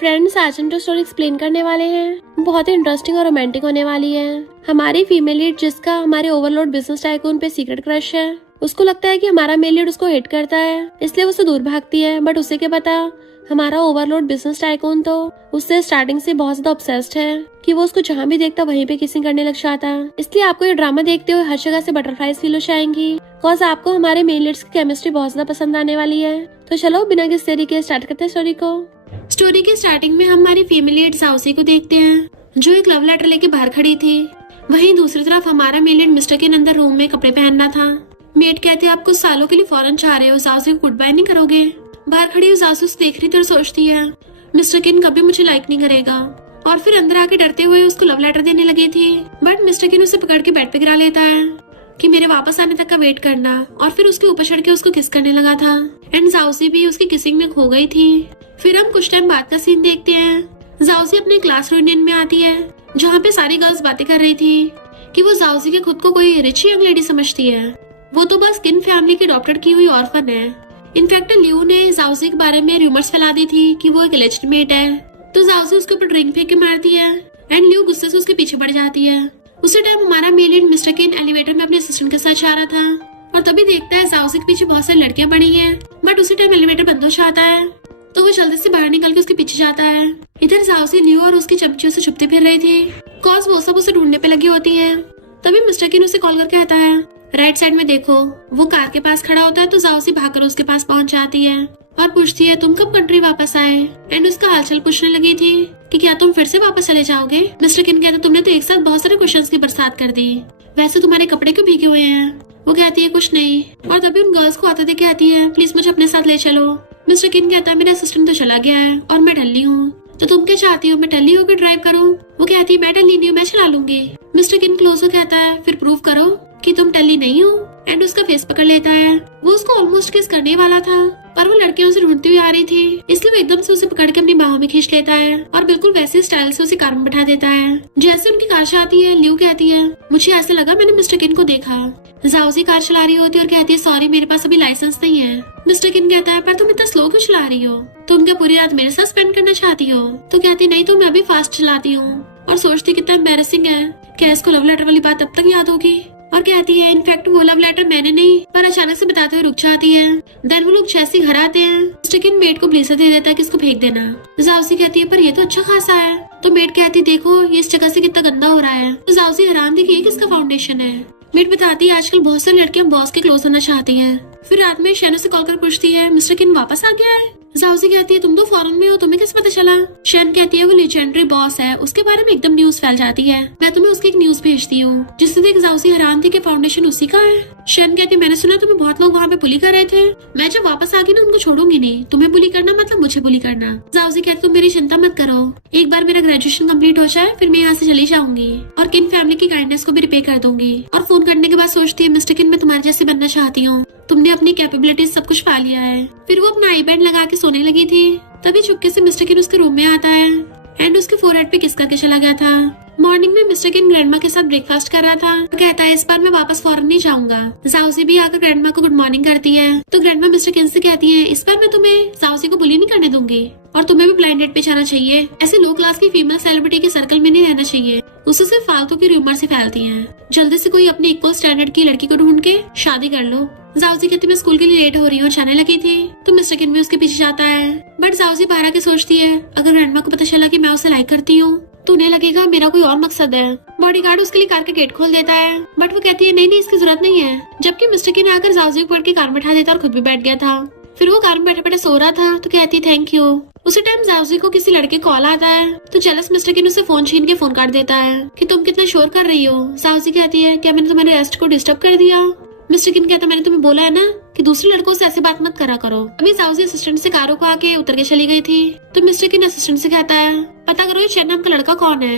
Friends, आज हम जो स्टोरी एक्सप्लेन करने वाले हैं बहुत ही इंटरेस्टिंग और रोमांटिक होने वाली है। हमारी फीमेल लीड, जिसका हमारे ओवरलोड बिजनेस टाइकून पे सीक्रेट क्रश है, उसको लगता है कि हमारा मेल लीड उसको हिट करता है, इसलिए वो उससे दूर भागती है। बट उसे क्या पता, हमारा ओवरलोड बिजनेस टाइकून तो उससे स्टार्टिंग से बहुत ज्यादा ऑब्सेस्ड है कि वो उसको जहाँ भी देखता वहीं पे किसिंग करने लग जाता। इसलिए आपको ये ड्रामा देखते हुए हर जगह से बटरफ्लाइज फील हो जाएंगी, बिकॉज आपको हमारे मेल लीड्स की केमिस्ट्री बहुत ज्यादा पसंद आने वाली है। तो चलो बिना किसी देरी के स्टार्ट करते हैं स्टोरी को। स्टोरी के स्टार्टिंग में हम हमारी फीमेल लीड साउसी को देखते हैं, जो एक लव लेटर लेके बाहर खड़ी थी। वहीं दूसरी तरफ हमारा मेल लीड मिस्टर के अंदर रूम में कपड़े पहनना था। मेड कहते आप कुछ सालों के लिए फॉरेन जा रहे हो, साउसी को गुड बाय नहीं करोगे? बाहर खड़ी हुई सासू से देख रही थी और सोचती है मिस्टर किन कभी मुझे लाइक नहीं करेगा, और फिर अंदर आके डरते हुए उसको लव लेटर देने लगी थी। बट मिस्टर किन उसे पकड़ के बेड पे गिरा लेता है कि मेरे वापस आने तक का वेट करना, और फिर उसके ऊपर चढ़ के उसको किस करने लगा था। एंड साउसी भी उसकी किसिंग में खो गई थी। फिर हम कुछ टाइम बाद का सीन देखते हैं। जाउसी अपने क्लास रियूनियन में आती है, जहाँ पे सारी गर्ल्स बातें कर रही थी कि वो जाउसी के खुद को कोई रिच यंग लेडी समझती है। वो तो बस किन फैमिली की अडॉप्टेड की हुई ऑर्फन है। इनफैक्ट लियू ने जाउसी के बारे में रूमर्स फैला दी थी कि वो एक एलिजिट है। तो जाउसी उसके ऊपर ड्रिंक फेंक के मारती है एंड लियू गुस्से से उसके पीछे पड़ जाती है। उसी टाइम हमारा मेल लीड मिस्टर किन एलिवेटर में अपने असिस्टेंट के साथ जा रहा था, और तभी देखता है जाउसी के पीछे बहुत सारी लड़कियां पड़ी हैं। बट उसी टाइम एलिवेटर बंद हो जाता है, तो वो जल्दी से बाहर निकल के उसके पीछे जाता है। इधर जाउसी लियू और उसकी चमचियों से छुपते फिर रही थी, कॉज वो सब उसे ढूंढने पे लगी होती है। तभी मिस्टर किन उसे कॉल करके कहता है राइट साइड में देखो। वो कार के पास खड़ा होता है, तो जाउसी भागकर उसके पास पहुंच जाती है और पूछती है तुम कब कंट्री वापस आए। एंड उसका हालचाल पूछने लगी थी कि क्या तुम फिर से वापस चले जाओगे। मिस्टर किन कहता तुमने तो एक साथ बहुत सारे क्वेश्चंस की बरसात कर दी, वैसे तुम्हारे कपड़े क्यों भीगे हुए हैं? वो कहती है कुछ नहीं, और तभी उन गर्ल्स को आते देख कहती है प्लीज मुझे अपने साथ ले चलो। मिस्टर किन कहता है मेरा असिस्टेंट तो चला गया है और मैं ढल्ली हूँ, तो तुम क्या चाहती हो मैं ढल्ली होकर ड्राइव करूँ? वो कहती है मैं ढल्ली नहीं हूँ, मैं चला लूंगी। मिस्टर किन क्लोज हो कहता है फिर प्रूव करो कि तुम टल्ली नहीं हो। एंड उसका फेस पकड़ लेता है। वो उसको ऑलमोस्ट किस करने वाला था, पर वो लड़की उसे ढूंढती हुई आ रही थी, इसलिए वो एकदम से उसे पकड़ के अपनी बाहों में खींच लेता है और बिल्कुल वैसे स्टाइल से उसे कार में बैठा देता है। जैसे उनकी कार से आती है, लियू कहती है मुझे ऐसे लगा मैंने मिस्टर किन को देखा। जाउसी कार चला रही होती है और कहती है सॉरी मेरे पास अभी लाइसेंस नहीं है। मिस्टर किन कहता है पर तुम इतना स्लो क्यों चला रही हो, तुम क्या पूरी रात मेरे साथ स्पेंड करना चाहती हो? तो कहती नहीं तो मैं अभी फास्ट चलाती हूँ, और सोचती कितना एम्बैरेसिंग है, क्या इसको लव लेटर वाली बात अब तक याद होगी? और कहती है इनफैक्ट वो लव लेटर मैंने नहीं, पर अचानक से बताते हुए रुक जाती है। देन वो लोग जैसे घर आते हैं, मिस्टर किन मेड को ब्लेजर दे देता है कि इसको फेंक देना। जाउसी कहती है पर ये तो अच्छा खासा है। तो मेड कहती देखो ये इस जगह से कितना गंदा हो रहा है। तो जाउसी हैरान थी कि ये किसका फाउंडेशन है। मेड बताती है आजकल बहुत सारी लड़कियां बॉस के क्लोज होना चाहती हैं। फिर रात में शैनो से कॉल कर पूछती है मिस्टर किन वापस आ गया है? जाउसी कहती है तुम तो फॉरेन में हो, तुम्हें कैसे पता चला? शैन कहती है वो लेजेंडरी बॉस है, उसके बारे में एकदम न्यूज फैल जाती है, मैं तुम्हें उसकी एक न्यूज भेजती हूँ। जिससे देख जाउसी हैरान थी कि फाउंडेशन उसी का है। शैन कहती है मैंने सुना तुम्हें बहुत लोग वहाँ पे बुली कर रहे थे, मैं जब वापस आ गई ना उनको छोड़ूंगी नहीं, तुम्हें बुली करना मतलब मुझे बुली करना। जाउसी कहती तुम मेरी चिंता मत करो, एक बार मेरा ग्रेजुएशन कंप्लीट हो जाए फिर मैं यहाँ से चली जाऊंगी और किन फैमिली की काइंडनेस को भी रिपे कर दूंगी। और फोन करने के बाद सोचती है मिस्टर किन मैं तुम्हारे जैसे बनना चाहती हूँ, तुमने अपनी कैपेबिलिटीज सब कुछ पा लिया है। फिर वो अपना आई बैंड लगा के सोने लगी थी, तभी चुपके से मिस्टर किन उसके रूम में आता है एंड उसके फोरहेड पे किस करके चला गया था। मॉर्निंग में मिस्टर किन ग्रैंडमा के साथ ब्रेकफास्ट कर रहा था, तो कहता है इस बार मैं वापस फॉरेन नहीं जाऊंगा। जाउसी भी आकर ग्रैंडमा को गुड मॉर्निंग करती है, तो ग्रैंडमा मिस्टर किन से कहती है इस बार मैं तुम्हें जाउसी को बुली नहीं करने दूंगी, और तुम्हें भी ब्लाइंड डेट पे जाना चाहिए, ऐसे लो क्लास की फीमेल सेलिब्रिटी के सर्कल में नहीं रहना चाहिए, उससे सिर्फ फालतू की रूमर से फैलती हैं। जल्दी से कोई अपने इक्वल स्टैंडर्ड की लड़की को ढूंढ के शादी कर लो। जाउसी कहती मैं स्कूल के लिए लेट हो रही हूँ, जाने लगी थी। तो मिस्टर किन भी उसके पीछे जाता है, बट जाउसी बाहर आके सोचती है अगर ग्रैंडमा को पता चला कि मैं उसे लाइक करती हूँ तो उन्हें लगेगा मेरा कोई और मकसद है। बॉडीगार्ड उसके लिए कार का गेट खोल देता है, बट वो कहती है नहीं इसकी जरूरत नहीं है। जबकि मिस्टर किन आकर जाउसी को पकड़ के कार में बैठा देता और खुद भी बैठ गया था। फिर वो कार में बैठे बैठे सो रहा था, तो कहती है थैंक यू। उसी टाइम जाउसी को किसी लड़के कॉल आता है, तो जेलस मिस्टर किन उसे फोन छीन के फोन काट देता है कि तुम कितना शोर कर रही हो। जाउसी कहती है क्या मैंने तुम्हारे रेस्ट को डिस्टर्ब कर दिया? मिस्टर किन कहता मैंने तुम्हें बोला है ना कि दूसरे लड़कों से ऐसी बात मत करा करो। अभी जाउसी असिस्टेंट से कारों को आके उतर के चली गई थी, तो मिस्टर किन असिस्टेंट से कहता है पता करो ये चैन नाम का लड़का कौन है।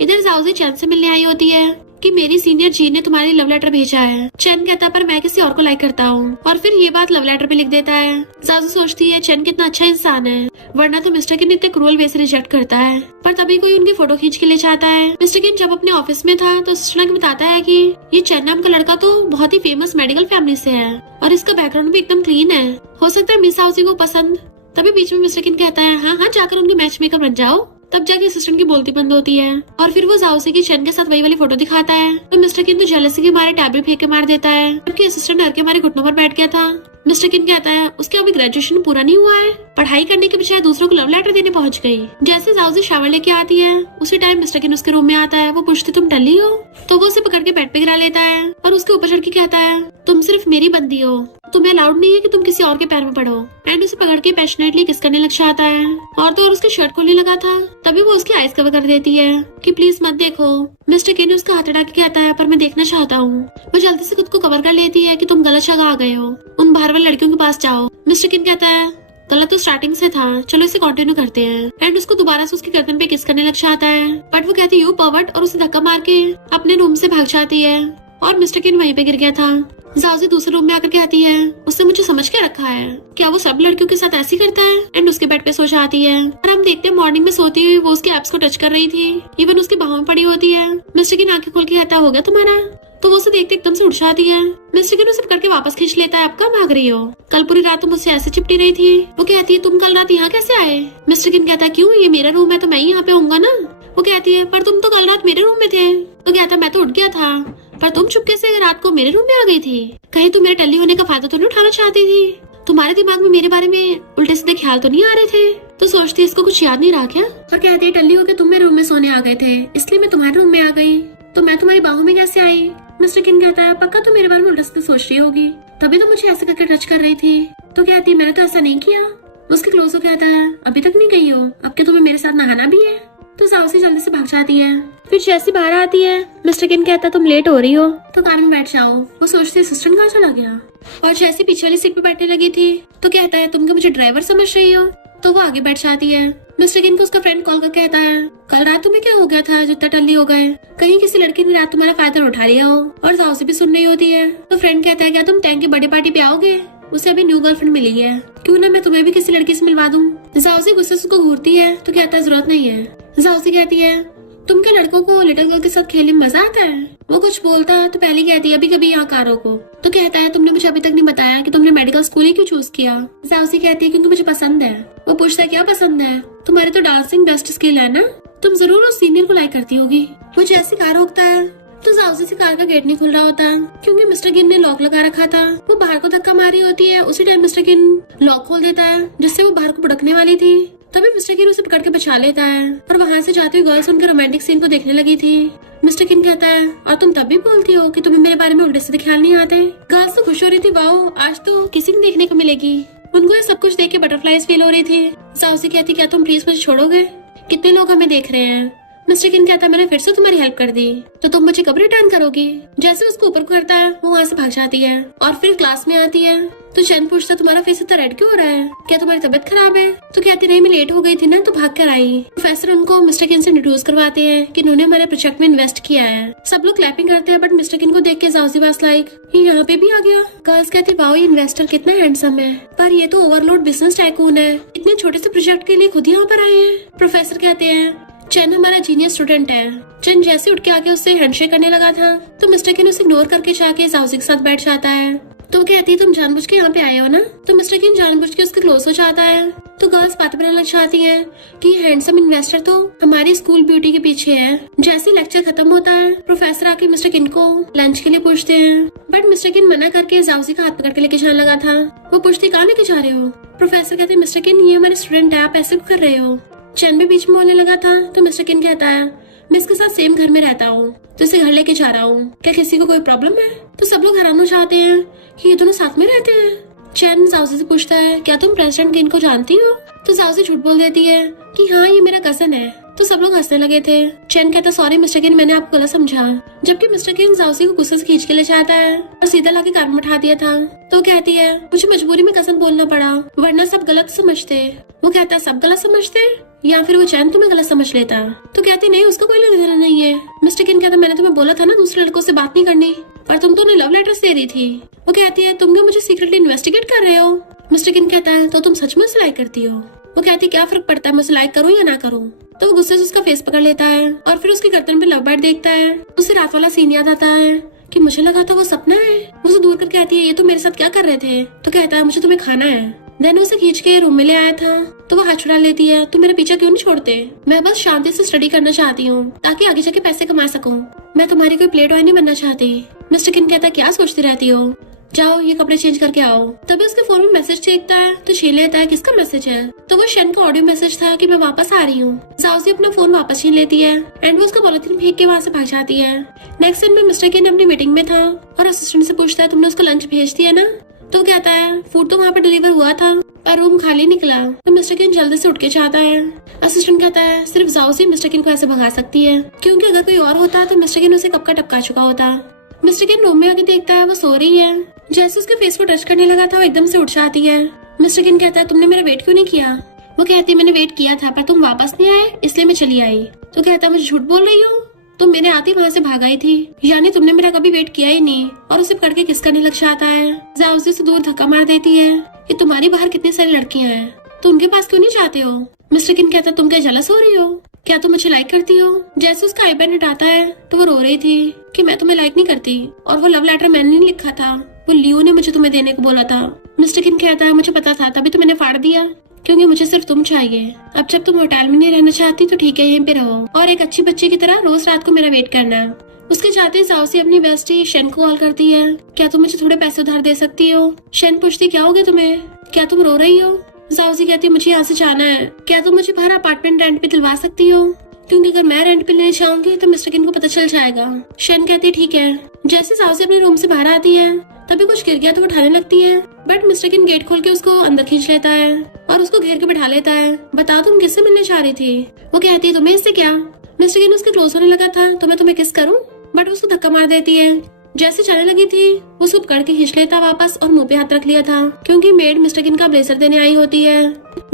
इधर जाउसी चैन से मिलने आई होती है कि मेरी सीनियर जी ने तुम्हारी लव लेटर भेजा है। चैन कहता पर मैं किसी और को लाइक करता हूँ, और फिर ये बात लव लेटर पे लिख देता है। जाजू सोचती है चैन कितना अच्छा इंसान है, वरना तो मिस्टर किन इतने क्रूअल वे से रिजेक्ट करता है। पर तभी कोई उनकी फोटो खींच के ले जाता है। मिस्टर किन जब अपने ऑफिस में था तो सिस्टर को बताता है कि ये चैन नाम का लड़का तो बहुत ही फेमस मेडिकल फैमिली से है और इसका बैकग्राउंड भी एकदम क्लीन है। हो सकता है मिस हाउसी को पसंद तभी बीच में मिस्टर किन कहता है हाँ हाँ जाकर उनकी मैच मेकर बन जाओ। तब जाके असिस्टेंट की बोलती बंद होती है और फिर वो जाओसी की चेन के साथ वही वाली फोटो दिखाता है। तो मिस्टर किन तो जेलसी के मारे टैबलेट फेंक के मार देता है, जबकि असिस्टेंट डर के मारे घुटनों पर बैठ गया था। मिस्टर किन कहता है उसके अभी ग्रेजुएशन पूरा नहीं हुआ है, पढ़ाई करने के बजाय दूसरों को लव लेटर देने पहुंच गई। जैसे जाओसी शावर लेके आती है उसी टाइम मिस्टर किन उसके रूम में आता है। वो पूछती तुम टल्ली हो, तो वो उसे पकड़ के बेड पे गिरा लेता है और उसके ऊपर चढ़ के कहता है तुम सिर्फ मेरी बंदी हो, तुम्हें अलाउड नहीं है कि तुम किसी और के पैर में पड़ो। एंड उसे पकड़ के पैशनेटली किस करने लग जाता है और तो और उसकी शर्ट खोलने लगा था। तभी वो उसकी आईज कवर कर देती है कि प्लीज मत देखो। मिस्टर किन उसका हाथ हटा के कहता है पर मैं देखना चाहता हूँ। वो जल्दी से खुद को कवर कर लेती है कि तुम गलत जगह आ गए हो, उन बाहर वाली लड़कियों के पास जाओ। मिस्टर किन कहता है गलत तो स्टार्टिंग से था, चलो इसे कंटिन्यू करते हैं। एंड उसको दोबारा से उसकी गर्दन पे किस करने लग जाता है, बट वो कहती यू पर्वर्ट और उसे धक्का मार के अपने रूम से भाग जाती है और मिस्टर किन वहीं पे गिर गया था। जाओसी दूसरे रूम में आकर कहती है उसने मुझे समझ के रखा है, क्या वो सब लड़कियों के साथ ऐसी करता है। एंड उसके बेड पे सो जाती है और हम देखते हैं मॉर्निंग में सोती हुई वो उसके एब्स को टच कर रही थी, इवन उसकी बाहों में पड़ी होती है। मिस्टर किन आंखें खोल के कहता हो गया तुम्हारा, तो वो उसे देखते एकदम से उठ जाती है। मिस्टर किन उसे पकड़ के वापस खींच लेता है, अब कहाँ भाग रही हो, कल पूरी रात तुम मुझसे ऐसे चिपटी रही थी। वो कहती है तुम कल रात यहाँ कैसे आए। मिस्टर किन कहता है क्यों, ये मेरा रूम है तो मैं ही यहाँ पे होऊंगा ना। वो कहती है पर तुम तो कल रात मेरे रूम में थे। तो कहता मैं तो उठ गया था पर तुम चुपके से रात को मेरे रूम में आ गई थी, कहीं तुम मेरे टल्ली होने का फायदा तो नहीं उठाना चाहती थी, तुम्हारे दिमाग में मेरे बारे में उल्टे सीधे ख्याल तो नहीं आ रहे थे। तो सोचती इसको कुछ याद नहीं रहा क्या। और कहती है टल्ली होके तुम मेरे रूम में सोने आ गए थे इसलिए मैं तुम्हारे रूम में आ गई, तो मैं तुम्हारी बाहों में कैसे आई। मिस्टर किन कहता है पक्का तुम मेरे बारे में उल्टा सीधे सोच रही होगी, तभी तो मुझे ऐसे करके टच कर रही थी। तो कहती है मैंने तो ऐसा नहीं किया। उसके क्लोज हो कहता है अभी तक नहीं गई हो, अब क्या तुम्हें मेरे साथ नहाना भी है। तो जाओसी जल्दी से भाग जाती है। फिर जैसी बाहर आती है मिस्टर किन कहता तुम लेट हो रही हो तो कार में बैठ जाओ। वो सोचती है असिस्टेंट कहाँ चला गया। और जैसी पीछे वाली सीट पे बैठने लगी थी तो कहता है तुम क्या मुझे ड्राइवर समझ रही हो। तो वो आगे बैठ जाती है। मिस्टर किन को उसका फ्रेंड कॉल कर कहता है कल रात तुम्हें क्या हो गया था जितना टल्ली हो गए, कहीं किसी लड़की ने रात तुम्हारा फायदा उठा लिया हो। और जाओसी भी सुन रही होती है। तो फ्रेंड कहता है क्या तुम टैंक की बर्थडे पार्टी पे आओगे, उसे अभी न्यू गर्लफ्रेंड मिली है, क्यों ना मैं तुम्हें भी किसी लड़की से मिलवा दूं। जाओसी गुस्से से उसको घूरती है तो कहता है जरूरत नहीं है। जाओसी कहती है तुम क्या लड़कों को लिटिल गर्ल के साथ खेलने में मजा आता है। वो कुछ बोलता है तो पहले कहती है अभी कभी यहाँ कारों को। तो कहता है तुमने मुझे अभी तक नहीं बताया कि तुमने मेडिकल स्कूल ही क्यों चूज किया। जाओसी कहती है क्योंकि मुझे पसंद है। वो पूछता है क्या पसंद है, तुम्हारी तो डांसिंग बेस्ट स्किल है ना, तुम जरूर उस सीनियर को लाइक करती होगी। वो जैसे कार रोकता है तो जाओसी से कार का गेट नहीं खुल रहा होता क्योंकि मिस्टर किन ने लॉक लगा रखा था। वो बाहर को धक्का मारी होती है, उसी टाइम मिस्टर किन लॉक खोल देता है जिससे वो बाहर को भड़कने वाली थी। तभी मिस्टर किन उसे पकड़ के बचा लेता है और वहाँ से जाती हुई गर्ल्स उनके रोमांटिक सीन को देखने लगी थी। मिस्टर किन कहता है और तुम तब भी बोलती हो कि तुम्हें मेरे बारे में उल्टे सीधे ख्याल नहीं आते। गर्ल्स तो खुश हो रही थी, वाओ आज तो किसी ने देखने को मिलेगी। उनको ये सब कुछ देख के बटरफ्लाईज फील हो रही थी। जाओसी कहती क्या तुम प्लीज मुझे छोड़ोगे, कितने लोग हमें देख रहे हैं। मिस्टर किन कहता मैंने फिर से तुम्हारी हेल्प कर दी तो तुम मुझे कब रिटर्न करोगी। जैसे उसको ऊपर को करता है वो वहाँ से भाग जाती है और फिर क्लास में आती है तो चैन पूछता तुम्हारा फेस इतना रेड क्यों हो रहा है, क्या तुम्हारी तबीयत खराब है। तो कहती नहीं मैं लेट हो गई थी ना तो भाग कर आई। प्रोफेसर उनको मिस्टर किन से इंट्रोड्यूस करवाते हैं कि इन्होंने हमारे प्रोजेक्ट में इन्वेस्ट किया है। सब लोग क्लैपिंग करते हैं बट मिस्टर किन को देख के जाओसी वाज लाइक ये यहाँ पे भी आ गया। गर्ल्स कहती वाओ ये इन्वेस्टर कितना हैंडसम है, पर ये तो ओवरलोड बिजनेस टाइकून है, इतने छोटे से प्रोजेक्ट के लिए खुद यहाँ पर आए हैं। प्रोफेसर कहते हैं चैन हमारा जीनियस स्टूडेंट है। चैन जैसे उठ के आके उससे हैंडशेक करने लगा था तो मिस्टर किन उसे इग्नोर करके जाके जाओसी के साथ बैठ जाता है। तो कहती है तुम जानबूझ के यहाँ पे आए हो ना। तो मिस्टर किन जानबूझ के उसके क्लोज हो जाता है। तो गर्ल्स बातें बनाने लग जाती हैं कि हैंडसम इन्वेस्टर तो हमारी स्कूल ब्यूटी के पीछे है। जैसे लेक्चर खत्म होता है प्रोफेसर आके मिस्टर किन को लंच के लिए पूछते हैं बट मिस्टर किन मना करके जाओसी का हाथ पकड़ के लेके जाने लगा था। वो पूछती कहाँ लेके जा रहे हो। प्रोफेसर कहते मिस्टर किन ये हमारे स्टूडेंट है, आप ऐसे क्यों कर रहे हो। चैन भी बीच में बोलने लगा था तो मिस्टर किन कहता है मैं इसके साथ सेम घर में रहता हूँ तो इसे घर लेके जा रहा हूँ, क्या किसी को कोई प्रॉब्लम है। तो सब लोग हैरान हो जाते हैं कि ये दोनों साथ में रहते हैं। चैन जाओसी से पूछता है क्या तुम प्रेसिडेंट किन को जानती हो। तो जाओसी झूठ बोल देती है कि हाँ ये मेरा कजन है। तो सब लोग हंसने लगे थे। चैन कहता सॉरी मिस्टर किन मैंने आपको गलत समझा, जबकि मिस्टर किन जाओसी को गुस्से से खींच के ले जाता है और सीधा लाके कार में बैठा दिया था। तो कहती है मुझे मजबूरी में कजन बोलना पड़ा वरना सब गलत समझते। वो कहता है सब गलत समझते या फिर वो चैन तुम्हें गलत समझ लेता। तो कहती नहीं उसका कोई लेना देना नहीं है। मिस्टर किन कहता मैंने तुम्हें बोला था ना दूसरे लड़कों से बात नहीं करनी, पर तुम तो उन्हें लव लेटर्स दे रही थी। वो कहती है तुम क्यों मुझे सीक्रेटली इन्वेस्टिगेट कर रहे हो। मिस्टर किन कहता है तो तुम सच में उसे लाइक करती हो। वो कहती क्या फर्क पड़ता है मैं उसे लाइक करूँ या ना करूँ। तो वो गुस्से से उसका फेस पकड़ लेता है और फिर उसकी गर्दन पे लव बर्ड देखता है। उसे रात वाला सीन याद आता है कि मुझे लगा था वो सपना है। वो उसे दूर कर कहती है ये तो मेरे साथ क्या कर रहे थे। तो कहता है मुझे तुम्हें खाना है। देन उसे खींच के रूम में ले आया था तो वो हाथ छुड़ा लेती है, तुम मेरा पीछा क्यों नहीं छोड़ते? मैं बस शांति से स्टडी करना चाहती हूँ ताकि आगे जाके पैसे कमा सकूं। मैं तुम्हारी कोई प्ले टॉय नहीं बनना चाहती। मिस्टर किन कहता है क्या सोचती रहती हो, जाओ ये कपड़े चेंज करके आओ। तभी उसके फोन में मैसेज देखता है तो छीन लेता है, किसका मैसेज है? तो वो शेन का ऑडियो मैसेज था कि मैं वापस आ रही हूँ। जाओसी अपना फोन वापस छीन लेती है एंड वो उसका पॉलिथीन फेंक के वहाँ से भाग जाती है। नेक्स्ट दिन में मिस्टर किन अपनी मीटिंग में था और असिस्टेंट से पूछता है तुमने उसको लंच भेज दिया ना? तो कहता है फूड तो वहाँ पे डिलीवर हुआ था पर रूम खाली निकला। तो मिस्टर किन जल्दी से उठ के चाहता है। असिस्टेंट कहता है सिर्फ जाओसी मिस्टर किन को ऐसे भगा सकती है, क्योंकि अगर कोई और होता तो मिस्टर किन उसे कब का टपका चुका होता। मिस्टर किन रूम में आके देखता है वो सो रही है। जैसे उसके फेस को टच करने लगा था वो एकदम से उठ जाती है। मिस्टर किन कहता है तुमने मेरा वेट क्यों नहीं किया? वो कहती है मैंने वेट किया था पर तुम वापस नहीं आए इसलिए मैं चली आई। तो कहता है मुझे झूठ बोल रही हो, तुम मेरे आते ही वहाँ से भाग आई थी, यानी तुमने मेरा कभी वेट किया ही नहीं। और उसे पकड़ के किस करने लग जाता है। जाओसी से दूर धक्का मार देती है कि तुम्हारी बाहर कितनी सारी लड़कियां हैं, तो उनके पास क्यों नहीं जाते हो? मिस्टर किन कहता तुम क्या जेलस हो रही हो, क्या तुम मुझे लाइक करती हो? जैसे उसका आईपैड हटाता है तो वो रो रही थी कि मैं तुम्हें लाइक नहीं करती और वो लव लेटर मैंने नहीं लिखा था, वो लियो ने मुझे तुम्हें देने को बोला था। मिस्टर किन कहता है मुझे पता था तभी तो मैंने फाड़ दिया, क्योंकि मुझे सिर्फ तुम चाहिए। अब जब तुम होटल में नहीं रहना चाहती तो ठीक है यहीं पे रहो और एक अच्छी बच्ची की तरह रोज रात को मेरा वेट करना। उसके जाते जाओसी अपनी बेस्टी शेन को कॉल करती है, क्या तुम मुझे थोड़े पैसे उधार दे सकती हो? शेन पूछती क्या हो गया तुम्हें, क्या तुम रो रही हो? जाओसी कहती है मुझे यहाँ से जाना है, क्या तुम मुझे बाहर अपार्टमेंट रेंट पे दिलवा सकती हो? क्योंकि अगर मैं रेंट पे लेने जाऊंगी तो मिस्टर किन को पता चल जाएगा। शेन कहती है ठीक है। जैसे जाओसी अपने रूम से बाहर आती है तभी कुछ गिर गया तो उठाने लगती है, बट मिस्टर किन गेट खोल के उसको अंदर खींच लेता है और उसको घेर के बैठा लेता है। बताओ तुम किससे मिलने जा रही थी? वो कहती है तुम्हें इससे क्या? मिस्टर किन उसके क्लोज होने लगा था तो मैं तुम्हें किस करूं, बट उसको धक्का मार देती है। जैसे चलने लगी थी वो उसको पकड़ के खींच लेता वापस और मुंह पे हाथ रख लिया था, क्योंकि मेड मिस्टर किन का ब्लेजर देने आई होती है।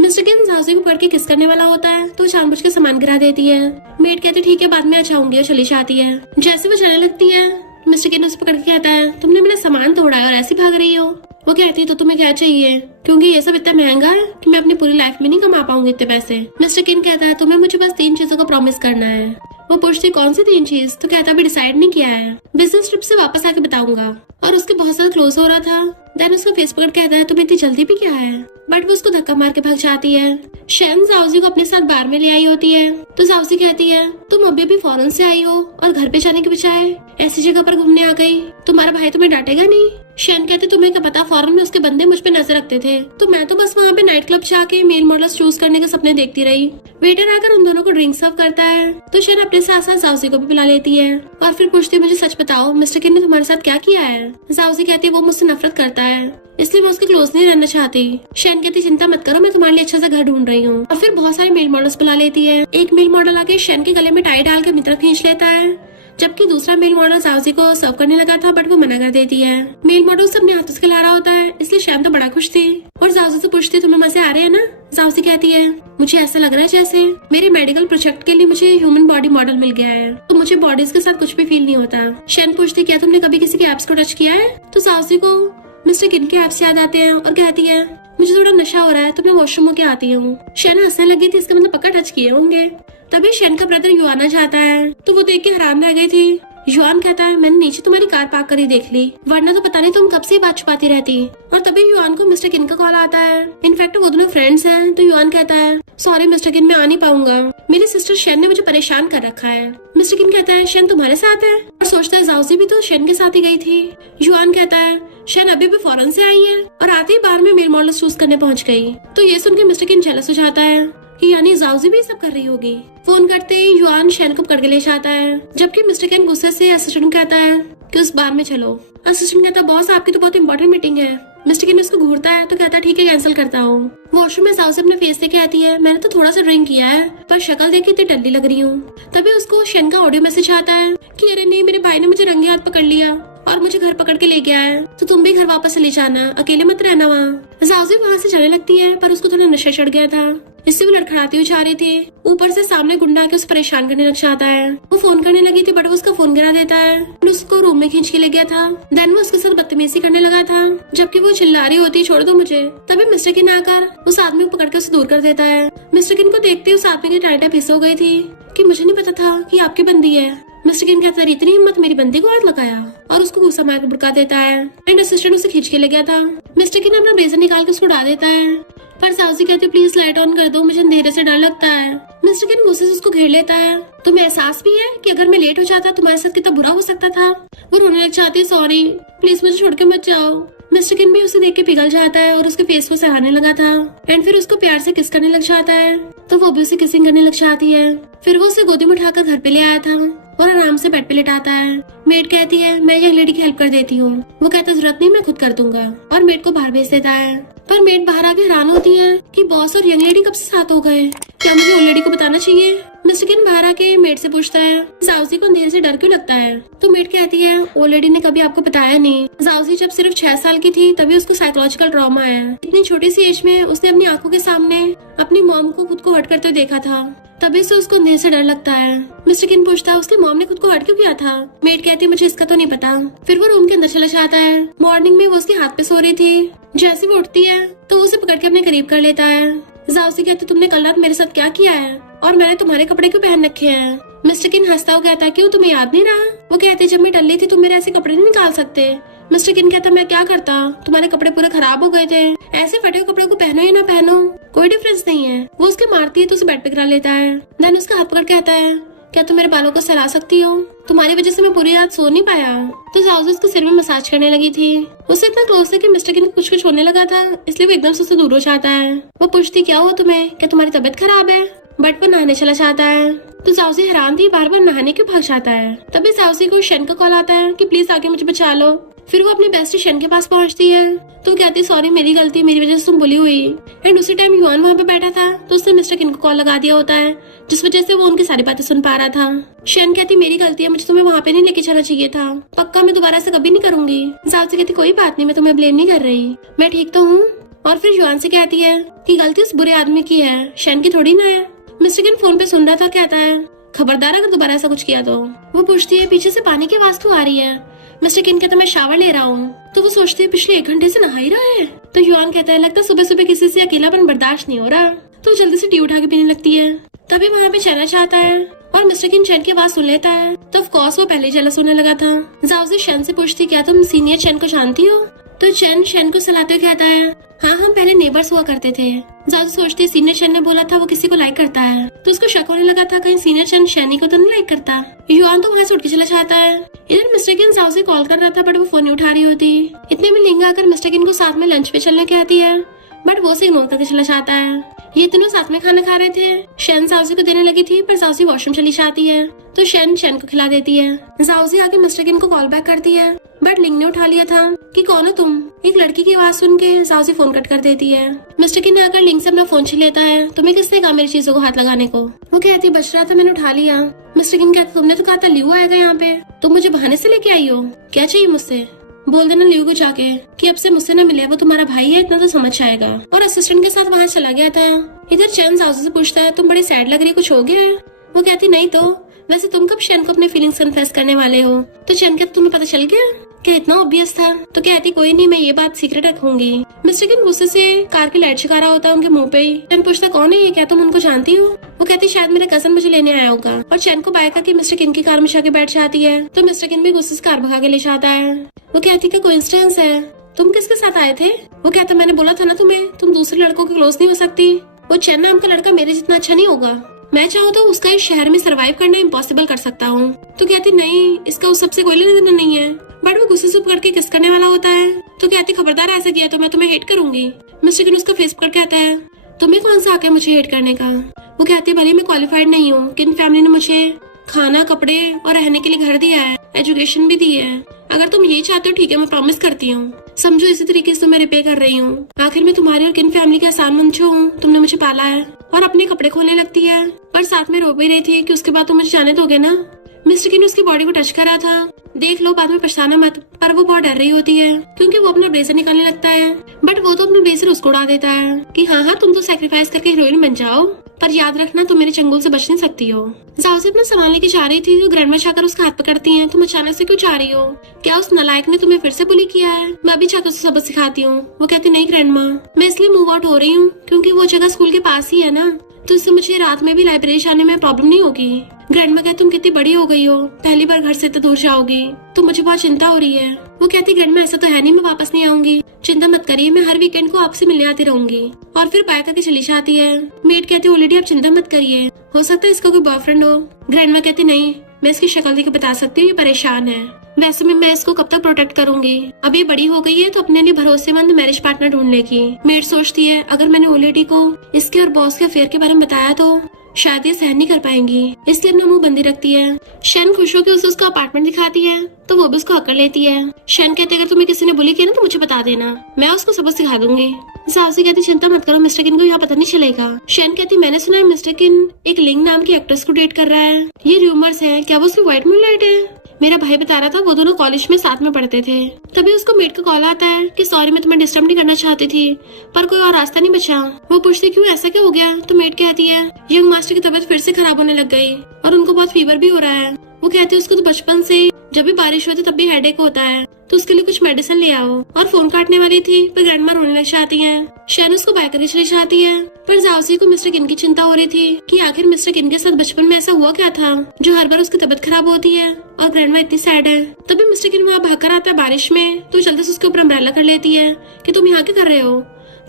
मिस्टर किन जाओसी को पकड़ के किस करने वाला होता है तो जानबूझ के सामान गिरा देती है। मेड कहती ठीक है बाद में आ जाऊंगी और चली जाती है। जैसे वो चलने लगती है मिस्टर किन उसे पकड़ के कहता है तुमने मेरा सामान तोड़ा है और ऐसी भाग रही हो। वो कहती है तो तुम्हें क्या चाहिए, क्योंकि ये सब इतना महंगा है कि मैं अपनी पूरी लाइफ में नहीं कमा पाऊंगी इतने पैसे। मिस्टर किन कहता है तुम्हें मुझे बस 3 चीजों का प्रॉमिस करना है। वो पूछती कौन सी 3 चीज? तो कहता अभी डिसाइड नहीं किया है, बिजनेस ट्रिप से वापस आके बताऊंगा। और उसके बहुत ज्यादा क्लोज हो रहा था। देन उसका फेस पकड़ कहता है तुम्हें इतनी जल्दी भी क्या है, बट वो उसको धक्का मार के भाग जाती है। शेन जाओसी को अपने साथ बार में ले आई होती है तो जाओसी कहती है तुम अभी भी फॉरेन से आई हो और घर पे जाने के बजाय ऐसी जगह पर घूमने आ गई, तुम्हारा भाई तुम्हें डांटेगा नहीं? शेन कहते तुम्हें क्या पता, फॉरेन में उसके बंदे मुझ पे नजर रखते थे तो मैं तो बस वहाँ पे नाइट क्लब जाके मेल मॉडल्स चूज करने के सपने देखती रही। वेटर आकर उन दोनों को ड्रिंक सर्व करता है तो शेन अपने साथ साथ जाओसी को भी पिला लेती है और फिर पूछती मुझे सच बताओ मिस्टर किन ने तुम्हारे साथ क्या किया है? जाओसी कहती है वो मुझसे नफरत करता है इसलिए मैं उसके क्लोज नहीं रहना चाहती। शेन कहती चिंता मत करो मैं तुम्हारे लिए अच्छा सा घर ढूंढ रही हूँ और फिर बहुत सारे मेल मॉडल्स बुला लेती है। एक मेल मॉडल आके शेन के गले में टाई डाल के अपनी तरफ खींच लेता है, जबकि दूसरा मेल मॉडल जाओसी को सर्व करने लगा था बट वो मना कर देती है। मेल मॉडल उसे अपने हाथों से खिला रहा होता है इसलिए शेन तो बड़ा खुश थी और जाओसी से पूछती तुम्हें मजे आ रहे हैं ना? जाओसी कहती है मुझे ऐसा लग रहा है जैसे मेरे मेडिकल प्रोजेक्ट के लिए मुझे ह्यूमन बॉडी मॉडल मिल गया है, तो मुझे बॉडीज के साथ कुछ भी फील नहीं होता। शेन पूछती क्या तुमने कभी किसी के एप्स को टच किया है? तो जाओसी को मिस्टर किन के एप्स याद आते हैं और कहती है मुझे थोड़ा नशा हो रहा है तो मैं वॉशरूम होके आती हूँ। शेन हंसने लगी थी, इसका मतलब पक्का टच किए होंगे। तभी शेन का ब्रदर युआना जाता है तो वो देख के हैरान रह गई थी। युआन कहता है मैंने नीचे तुम्हारी कार पार्क करी देख ली, वरना तो पता नहीं तुम कब से बात छुपाती रहती। और तभी युआन को मिस्टर किन का कॉल आता है। इनफैक्ट वो दोनों फ्रेंड्स हैं तो युआन कहता है सॉरी मिस्टर किन मैं आ नहीं पाऊंगा, मेरी सिस्टर शेन ने मुझे परेशान कर रखा है। मिस्टर किन कहता है शेन तुम्हारे साथ है और सोचता है जाओसी भी तो शेन के साथ ही गई थी। युआन कहता है शेन अभी भी फॉरेन से आई है और आते ही बार में मेल मॉडल चूज करने पहुंच गई। तो ये सुन के मिस्टर किन जेलस हो जाता है कि यानी जाओसी भी सब कर रही होगी। फोन करते ही युआन शेन को पकड़ के ले जाता है, जबकि मिस्टर किन गुस्से से असिस्टेंट कहता है कि उस बार में चलो। असिस्टेंट कहता है बॉस आपकी तो बहुत इंपॉर्टेंट मीटिंग है। मिस्टर किन उसको घूरता है तो कहता है ठीक है कैंसिल करता हूँ। वॉशरूम में जाओसी अपने फेस देके आती है, मैंने तो थोड़ा सा ड्रिंक किया है पर शक्ल देख के इतनी डल्ली लग रही हूँ। तभी उसको शेन का ऑडियो मैसेज आता है कि अरे नहीं मेरे भाई ने मुझे रंगे हाथ पकड़ लिया और मुझे घर पकड़ के ले गया है, तो तुम भी घर वापस चले जाना, अकेले मत रहना वहाँ। जाओसी वहाँ से जाने लगती है पर उसको थोड़ा नशा चढ़ गया था, इससे वो लड़खड़ाती हुई जा रही थी। ऊपर से सामने गुंडा आके उसे परेशान करने लग जाता है। वो फोन करने लगी थी बट वो उसका फोन गिरा देता है। उसको रूम में खींच के ले गया था। देन वो उसके साथ बदतमीजी करने लगा था, जबकि वो चिल्ला रही होती छोड़ दो मुझे। तभी मिस्टर किन आकर उस आदमी को पकड़ के उसे दूर कर देता है। मिस्टर किन को देखते उस आदमी की टाइटा फिस हो गई थी कि मुझे नहीं पता था कि आपकी बंदी है। मिस्टर किन कहता है इतनी हिम्मत, मेरी बंदी को हाथ लगाया और उसको गुस्सा मार के भड़का देता है एंड असिस्टेंट उसे खींच के ले गया था। मिस्टर किन अपना ब्लेजर निकाल के उसको उड़ा देता है पर साउजी कहती है प्लीज लाइट ऑन कर दो, मुझे अंधेरे से डर लगता है। मिस्टर किन गुस्से से उसको घेर लेता है। तुम्हें एहसास भी है कि अगर मैं लेट हो जाता तुम्हारे साथ कितना बुरा हो सकता था। वो रोने लग जाती है, सॉरी प्लीज मुझे छोड़ के मत जाओ। मिस्टर किन भी उसे देख के पिघल जाता है और उसके फेस को सहारने लगा था एंड फिर उसको प्यार से किस करने लग जाता है तो वो भी उसे किसिंग करने लग जाती है। फिर वो उसे गोदी में उठाकर घर पे ले आया था और आराम से बेड पे लेटाता है। मेड कहती है मैं यंग लेडी की हेल्प कर देती हूँ। वो कहता है जरूरत नहीं, मैं खुद कर दूंगा और मेड को बाहर भेज देता है। पर मेड बाहर आके हैरान होती है कि बॉस और यंग लेडी कब से साथ हो गए, क्या मुझे ओल्ड लेडी को बताना चाहिए। मिस्टर किन बाहर आके मेड से पूछता है जाउजी को अंधेरे से डर क्यों लगता है। तो मेड कहती है ओल्ड लेडी ने कभी आपको बताया नहीं, जाउजी जब सिर्फ 6 साल की थी तभी उसको साइकोलॉजिकल ट्रॉमा आया। इतनी छोटी सी एज में उसने अपनी आंखों के सामने अपनी मॉम को खुद को हर्ट करते हुए देखा था, तभी से उसको अंधेरे से डर लगता है। मिस्टर किन पूछता है उसकी मॉम ने खुद को हर्ट क्यों किया था। मेड कहती है मुझे इसका तो नहीं पता। फिर वो रूम के अंदर चला जाता है। मॉर्निंग में वो उसके हाथ पे सो रही थी, जैसे वो उठती है तो वो उसे पकड़ के अपने करीब कर लेता है। जाउसी कहती तुमने कल रात मेरे साथ क्या किया है और मैंने तुम्हारे कपड़े क्यों पहन रखे हैं। मिस्टर किन हंसता हुआ कहता है क्यों तुम्हें याद नहीं रहा। वो कहते जब मैं टल्ली थी तुम मेरे ऐसे कपड़े नहीं निकाल सकते। मिस्टर किन कहता मैं क्या करता, तुम्हारे कपड़े पूरे खराब हो गए थे, ऐसे फटे हुए कपड़े को पहनो या ना पहनो कोई डिफरेंस नहीं है। वो उसके मारती है तो उसे बेड पे गिरा लेता है। देन उसका हाथ पकड़ कहता है क्या तुम मेरे बालों को सहला सकती हो, तुम्हारी वजह से मैं पूरी रात सो नहीं पाया। तो जाउजी उसको सिर में मसाज करने लगी थी। उसे इतना क्लोज था कि मिस्टर किन कुछ कुछ होने लगा था, इसलिए वो एकदम से उससे दूर हो जाता है। वो पूछती क्या हुआ तुम्हें, क्या तुम्हारी तबीयत खराब है। बट वो नहाने चला जाता है तो जाउजी हैरान थी बार बार नहाने क्यों भाग जाता है। तभी जाउजी को शन का कॉल आता है कि प्लीज आके मुझे बचा लो। फिर वो अपनी बेस्ट शन के पास पहुंचती है तो कहती सॉरी मेरी गलती, मेरी वजह से तुम बुली हुई। एंड उसी टाइम युआन वहाँ पे बैठा था तो उसने मिस्टर किन को कॉल लगा दिया होता है जिस वजह से वो उनकी सारी बातें सुन पा रहा था। शन कहती मेरी गलती है, मुझे तुम्हें वहाँ पे नहीं लेके चलना चाहिए था, पक्का मैं दोबारा ऐसा कभी नहीं करूंगी। जाउजी कहती कोई बात नहीं, मैं तुम्हें ब्लेम नहीं कर रही, मैं ठीक तो हूँ। और फिर युआन से कहती है कि गलती उस बुरे आदमी की है, शन की थोड़ी ना है। मिस्टर किन फोन पे सुन रहा था, कहता है खबरदार अगर दोबारा ऐसा कुछ किया तो। वो पूछती है पीछे से पानी की आवाज क्यों आ रही है। मिस्टर किन कहता मैं शावर ले रहा हूँ। तो वो सोचती है पिछले 1 घंटे से नहा ही रहा है। तो युआन कहता है लगता है सुबह सुबह किसी से अकेलापन बर्दाश्त नहीं हो रहा। तो जल्दी से टी उठा के पीने लगती है। तभी वहाँ पे चैना चाहता है और मिस्टर किन चैन की आवाज सुन लेता है तो ऑफ कोर्स वो पहले जेलस होने लगा था। जाउजी शन से पूछती क्या तुम सीनियर चैन को जानती हो। तो चैन शन को सलाते हुए कहता है हाँ हम पहले नेबर्स हुआ करते थे। जाउजी सोचती है सीनियर चैन ने बोला था वो किसी को लाइक करता है तो उसको शक होने लगा था कहीं सीनियर चैन शैनी को तो नहीं लाइक करता। युआन तो वहाँ से उठ के चला जाता है। इधर मिस्टर किन जाउजी कॉल कर रहा था बट वो फोन नहीं उठा रही होती। इतने में लिंगा आकर मिस्टर किन को साथ में लंच पे चलने कहती है बट वो उसे इग्नोर करके चला जाता है। ये तीनों साथ में खाना खा रहे थे। शैन जाउजी को देने लगी थी पर जाउजी वॉशरूम चली जाती है तो शैन को खिला देती है। जाउजी आके मिस्टर किन को कॉल बैक करती है बट लिंग ने उठा लिया था कि कौन हो तुम। एक लड़की की आवाज सुन के जाउजी फोन कट कर देती है। मिस्टर किन आकर लिंग से अपना फोन छीन लेता है। तुम्हें किसने कहा मेरी चीजों को हाथ लगाने को। वो कहती बच रहा था मैंने उठा लिया। मिस्टर किन कहता तुमने तो कहा था लियो आएगा यहाँ पे, तुम मुझे बहाने से लेके आई हो, क्या चाहिए मुझसे। बोल देना लियो को जाके कि अब से मुझसे न मिले, वो तुम्हारा भाई है इतना तो समझ आएगा। और असिस्टेंट के साथ वहाँ चला गया था। इधर चैन जाउजी से पूछता है तुम बड़ी सैड लग रही, कुछ हो गया है। वो कहती नहीं तो वैसे तुम कब शैन को अपने फीलिंग्स कन्फेस करने वाले हो। तो चैन कहता तुम्हें पता चल गया, क्या इतना ऑब्वियस था। तो कहती कोई नहीं मैं ये बात सीक्रेट रखूंगी। मिस्टर किन गुस्से से कार की लाइट छिका रहा होता है उनके मुंह पे ही। चैन पूछता कौन है ये, क्या तुम उनको जानती हो। वो कहती शायद मेरा कजन मुझे लेने आया होगा। और चैन को बाइक की मिस्टर किन की कार में जाके बैठ जाती है तो मिस्टर किन भी गुस्से से कार भगा के ले जाता है। वो कहती कि कोइंसिडेंस है, तुम किसके साथ आए थे। वो कहता मैंने बोला था ना तुम्हें, तुम दूसरे लड़कों के क्लोज नहीं हो सकती। वो चैन नाम का लड़का मेरे जितना अच्छा नहीं होगा, मैं चाहूँ तो उसका इस शहर में सरवाइव करना इम्पॉसिबल कर सकता हूँ। तो कहती नहीं इसका उस सबसे कोई लेना देना नहीं है। बट वो गुस्से से पकड़ के किस करने वाला होता है तो कहती खबरदार ऐसा किया तो मैं तुम्हें हेट करूंगी। मिस्टर किन उसका फेस पकड़ कहता है तुम्हें कौन सा आके मुझे हेट करने का। वो कहती है भले मैं क्वालिफाइड नहीं हूँ, किन फैमिली ने मुझे खाना कपड़े और रहने के लिए घर दिया है, एजुकेशन भी दी है। अगर तुम ये चाहते हो ठीक है मैं प्रॉमिस करती हूँ, समझो इसी तरीके से मैं रिपे कर रही हूँ। आखिर मैं तुम्हारी और किन फैमिली के एहसान मंद हूँ, तुमने मुझे पाला है। और अपने कपड़े खोलने लगती है पर साथ में रो भी रही थी कि उसके बाद तुम मुझे जाने दोगे ना। मिस्टर किन उसकी बॉडी को टच कर रहा था, देख लो बाद में पछताना मत। पर वो बहुत डर रही होती है क्योंकि वो अपना ब्लेजर निकालने लगता है बट वो तो अपना ब्लेजर उसको उड़ा देता है कि हाँ तुम तो सैक्रिफाइस करके हीरोइन बन जाओ पर याद रखना तुम मेरे चंगुल से बच नहीं सकती हो। जाउजी अपना सामान लेके जा रही थी तो ग्रैंडमा जाकर उसका हाथ पकड़ती हैं। तुम अचानक से क्यों जा रही हो, क्या उस नालायक ने तुम्हें फिर से बुली किया है। मैं अभी जाकर उसे सबक सिखाती हूँ। वो कहती नहीं ग्रैंडमा मैं इसलिए मूव आउट हो रही हूँ क्योंकि वो जगह स्कूल के पास ही है ना, तो इससे मुझे रात में भी लाइब्रेरी जाने में प्रॉब्लम नहीं होगी। ग्रैंडमा कहती तुम कितनी बड़ी हो गई हो, पहली बार घर से इतना दूर जाओगी, तो मुझे बहुत चिंता हो रही है। वो कहती ग्रैंडमा ऐसा तो है नहीं, मैं वापस नहीं आऊंगी, चिंता मत करिए, मैं हर वीकेंड को आपसे मिलने आती रहूंगी। और फिर बाय करके चली जाती है। मेड कहती ऑलरेडी आप चिंता मत करिए, हो सकता है इसका कोई बॉयफ्रेंड हो। ग्रैंडमा कहती नहीं, मैं इसकी शक्ल देख के बता सकती हूँ ये परेशान है, वैसे भी मैं इसको कब तक प्रोटेक्ट करूंगी, अब ये बड़ी हो गई है तो अपने लिए भरोसेमंद मैरिज पार्टनर ढूंढ लेगी। मेड सोचती है अगर मैंने ओलेडी को इसके और बॉस के अफेयर के बारे में बताया तो शायद ये सहन नहीं कर पाएंगी, इसलिए अपना मुंह बंदी रखती है। शैन खुश होकर उसे उसका अपार्टमेंट दिखाती है तो वो भी उसको अकड़ लेती है। शैन कहते अगर तुम्हें किसी ने बुली किया ना तो मुझे बता देना, मैं उसको सबक सिखा दूंगी। साउसी कहती चिंता मत करो, मिस्टर किन को यहाँ पता नहीं चलेगा। शैन कहती मैंने सुना है मिस्टर किन एक लिंग नाम की एक्ट्रेस को डेट कर रहा है, ये रूमर्स है, क्या वो उसकी व्हाइट मूनलाइट है? मेरा भाई बता रहा था वो दोनों कॉलेज में साथ में पढ़ते थे। तभी उसको मेड का कॉल आता है कि सॉरी मैं तुम्हें डिस्टर्ब नहीं करना चाहती थी, पर कोई और रास्ता नहीं बचा। वो पूछती क्यों, ऐसा क्या हो गया? तो मेड कहती है यंग मास्टर की तबीयत फिर से खराब होने लग गई और उनको बहुत फीवर भी हो रहा है। वो कहती है उसको तो बचपन से जब भी बारिश होती तब भी हेडेक होता है, तो उसके लिए कुछ मेडिसिन ले आओ। और फोन काटने वाली थी पर ग्रैंडमा रोने लग जाती है। शैन उसको बाय करके चली जाती है, पर जाओसी को मिस्टर किन की चिंता हो रही थी कि आखिर मिस्टर किन के साथ बचपन में ऐसा हुआ क्या था जो हर बार उसकी तबीयत खराब होती है और ग्रैंडमा इतनी सैड है। तभी मिस्टर किन वहाँ भागकर आता है बारिश में, तो जल्दी से उसके ऊपर अम्ब्रेला कर लेती है कि तुम यहाँ क्या कर रहे हो,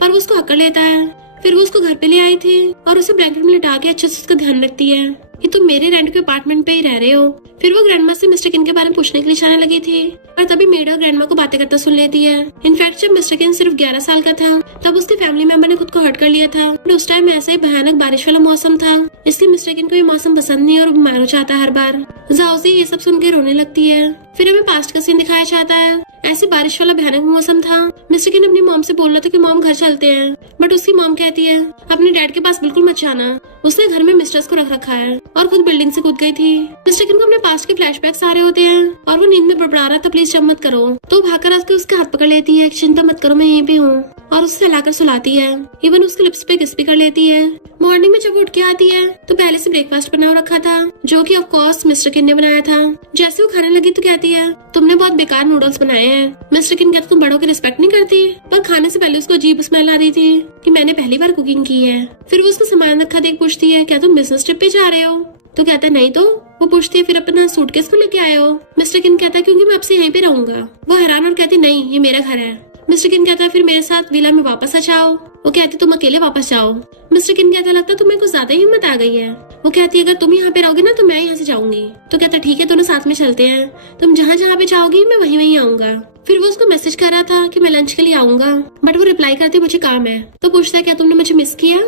पर वो उसको अकड़ लेता है। फिर वो उसको घर पे ले आई थी और उसे ब्लैंकेट में लिटा के अच्छे से उसका ध्यान रखती है कि तुम मेरे रेंट के अपार्टमेंट पे ही रह रहे हो। फिर वो ग्रैंडमा से मिस्टर किन के बारे में पूछने के लिए जाने लगी थी, पर तभी मेड और ग्रैंडमा को बातें करता सुन लेती है। इनफैक्ट जब मिस्टर किन सिर्फ 11 साल का था तब उसके फैमिली मेंबर ने खुद को हर्ट कर लिया था। उस टाइम ऐसा ही भयानक बारिश वाला मौसम था, इसलिए मिस्टर किन को ये मौसम पसंद नहीं और बीमार हो जाता है हर बार। जाओसी ये सब सुन के रोने लगती है। फिर हमें पास्ट का सीन दिखाया जाता है। ऐसे बारिश वाला भयानक मौसम था। मिस्टर किन अपनी मॉम से बोल रहा था कि मॉम घर चलते हैं, बट उसकी मॉम कहती है अपने डैड के पास बिल्कुल मत जाना, उसने घर में मिस्ट्रेस को रख रखा है, और खुद बिल्डिंग से कूद गई थी। मिस्टर किन को अपने पास्ट के फ्लैशबैक्स आ रहे होते हैं और वो नींद में बड़बड़ा रहा था प्लीज जब मत करो, तो भागकर आकर उसके हाथ पकड़ लेती है चिंता मत करो मैं यहीं पे हूँ, और उसे हिलाकर सुलाती है। इवन उसके लिप्स पे किस भी कर लेती है। मॉर्निंग में जब उठ के आती है तो पहले से ब्रेकफास्ट बना रखा था जो कि ऑफ कोर्स मिस्टर किन ने बनाया था। जैसे वो खाने लगी तो कहती है तुमने बहुत बेकार नूडल्स बनाए हैं। मिस्टर किन कहते तुम बड़ों की रिस्पेक्ट नहीं करती, पर खाने से पहले उसको अजीब स्मेल आ रही थी कि मैंने पहली बार कुकिंग की है। फिर वो उसका सामान रखा देख पूछती है क्या तुम बिजनेस ट्रिप पे जा रहे हो, तो कहता है नहीं। तो वो पूछती है फिर अपना सूटकेस को लेके आए हो। मिस्टर किन कहता है क्योंकि मैं आपसे यहीं पे रहूंगा। वो हैरान और कहती नहीं ये मेरा घर है। मिस्टर किन कहता है फिर मेरे साथ विला में वापस आ जाओ। वो कहती तुम अकेले वापस जाओ। मिस्टर किन कहता लगता तुम्हें कुछ ज्यादा हिम्मत आ गई है। वो कहती है अगर तुम यहाँ पे रहोगे ना तो मैं यहाँ से जाऊंगी। तो कहता ठीक है दोनों साथ में चलते हैं, तुम जहाँ जहाँ पे जाओगी मैं वहीं वहीं आऊंगा। फिर वो उसको मैसेज कर रहा था कि मैं लंच के लिए आऊंगा, बट वो रिप्लाई करती मुझे काम है। तो पूछता है क्या तुमने मुझे मिस किया।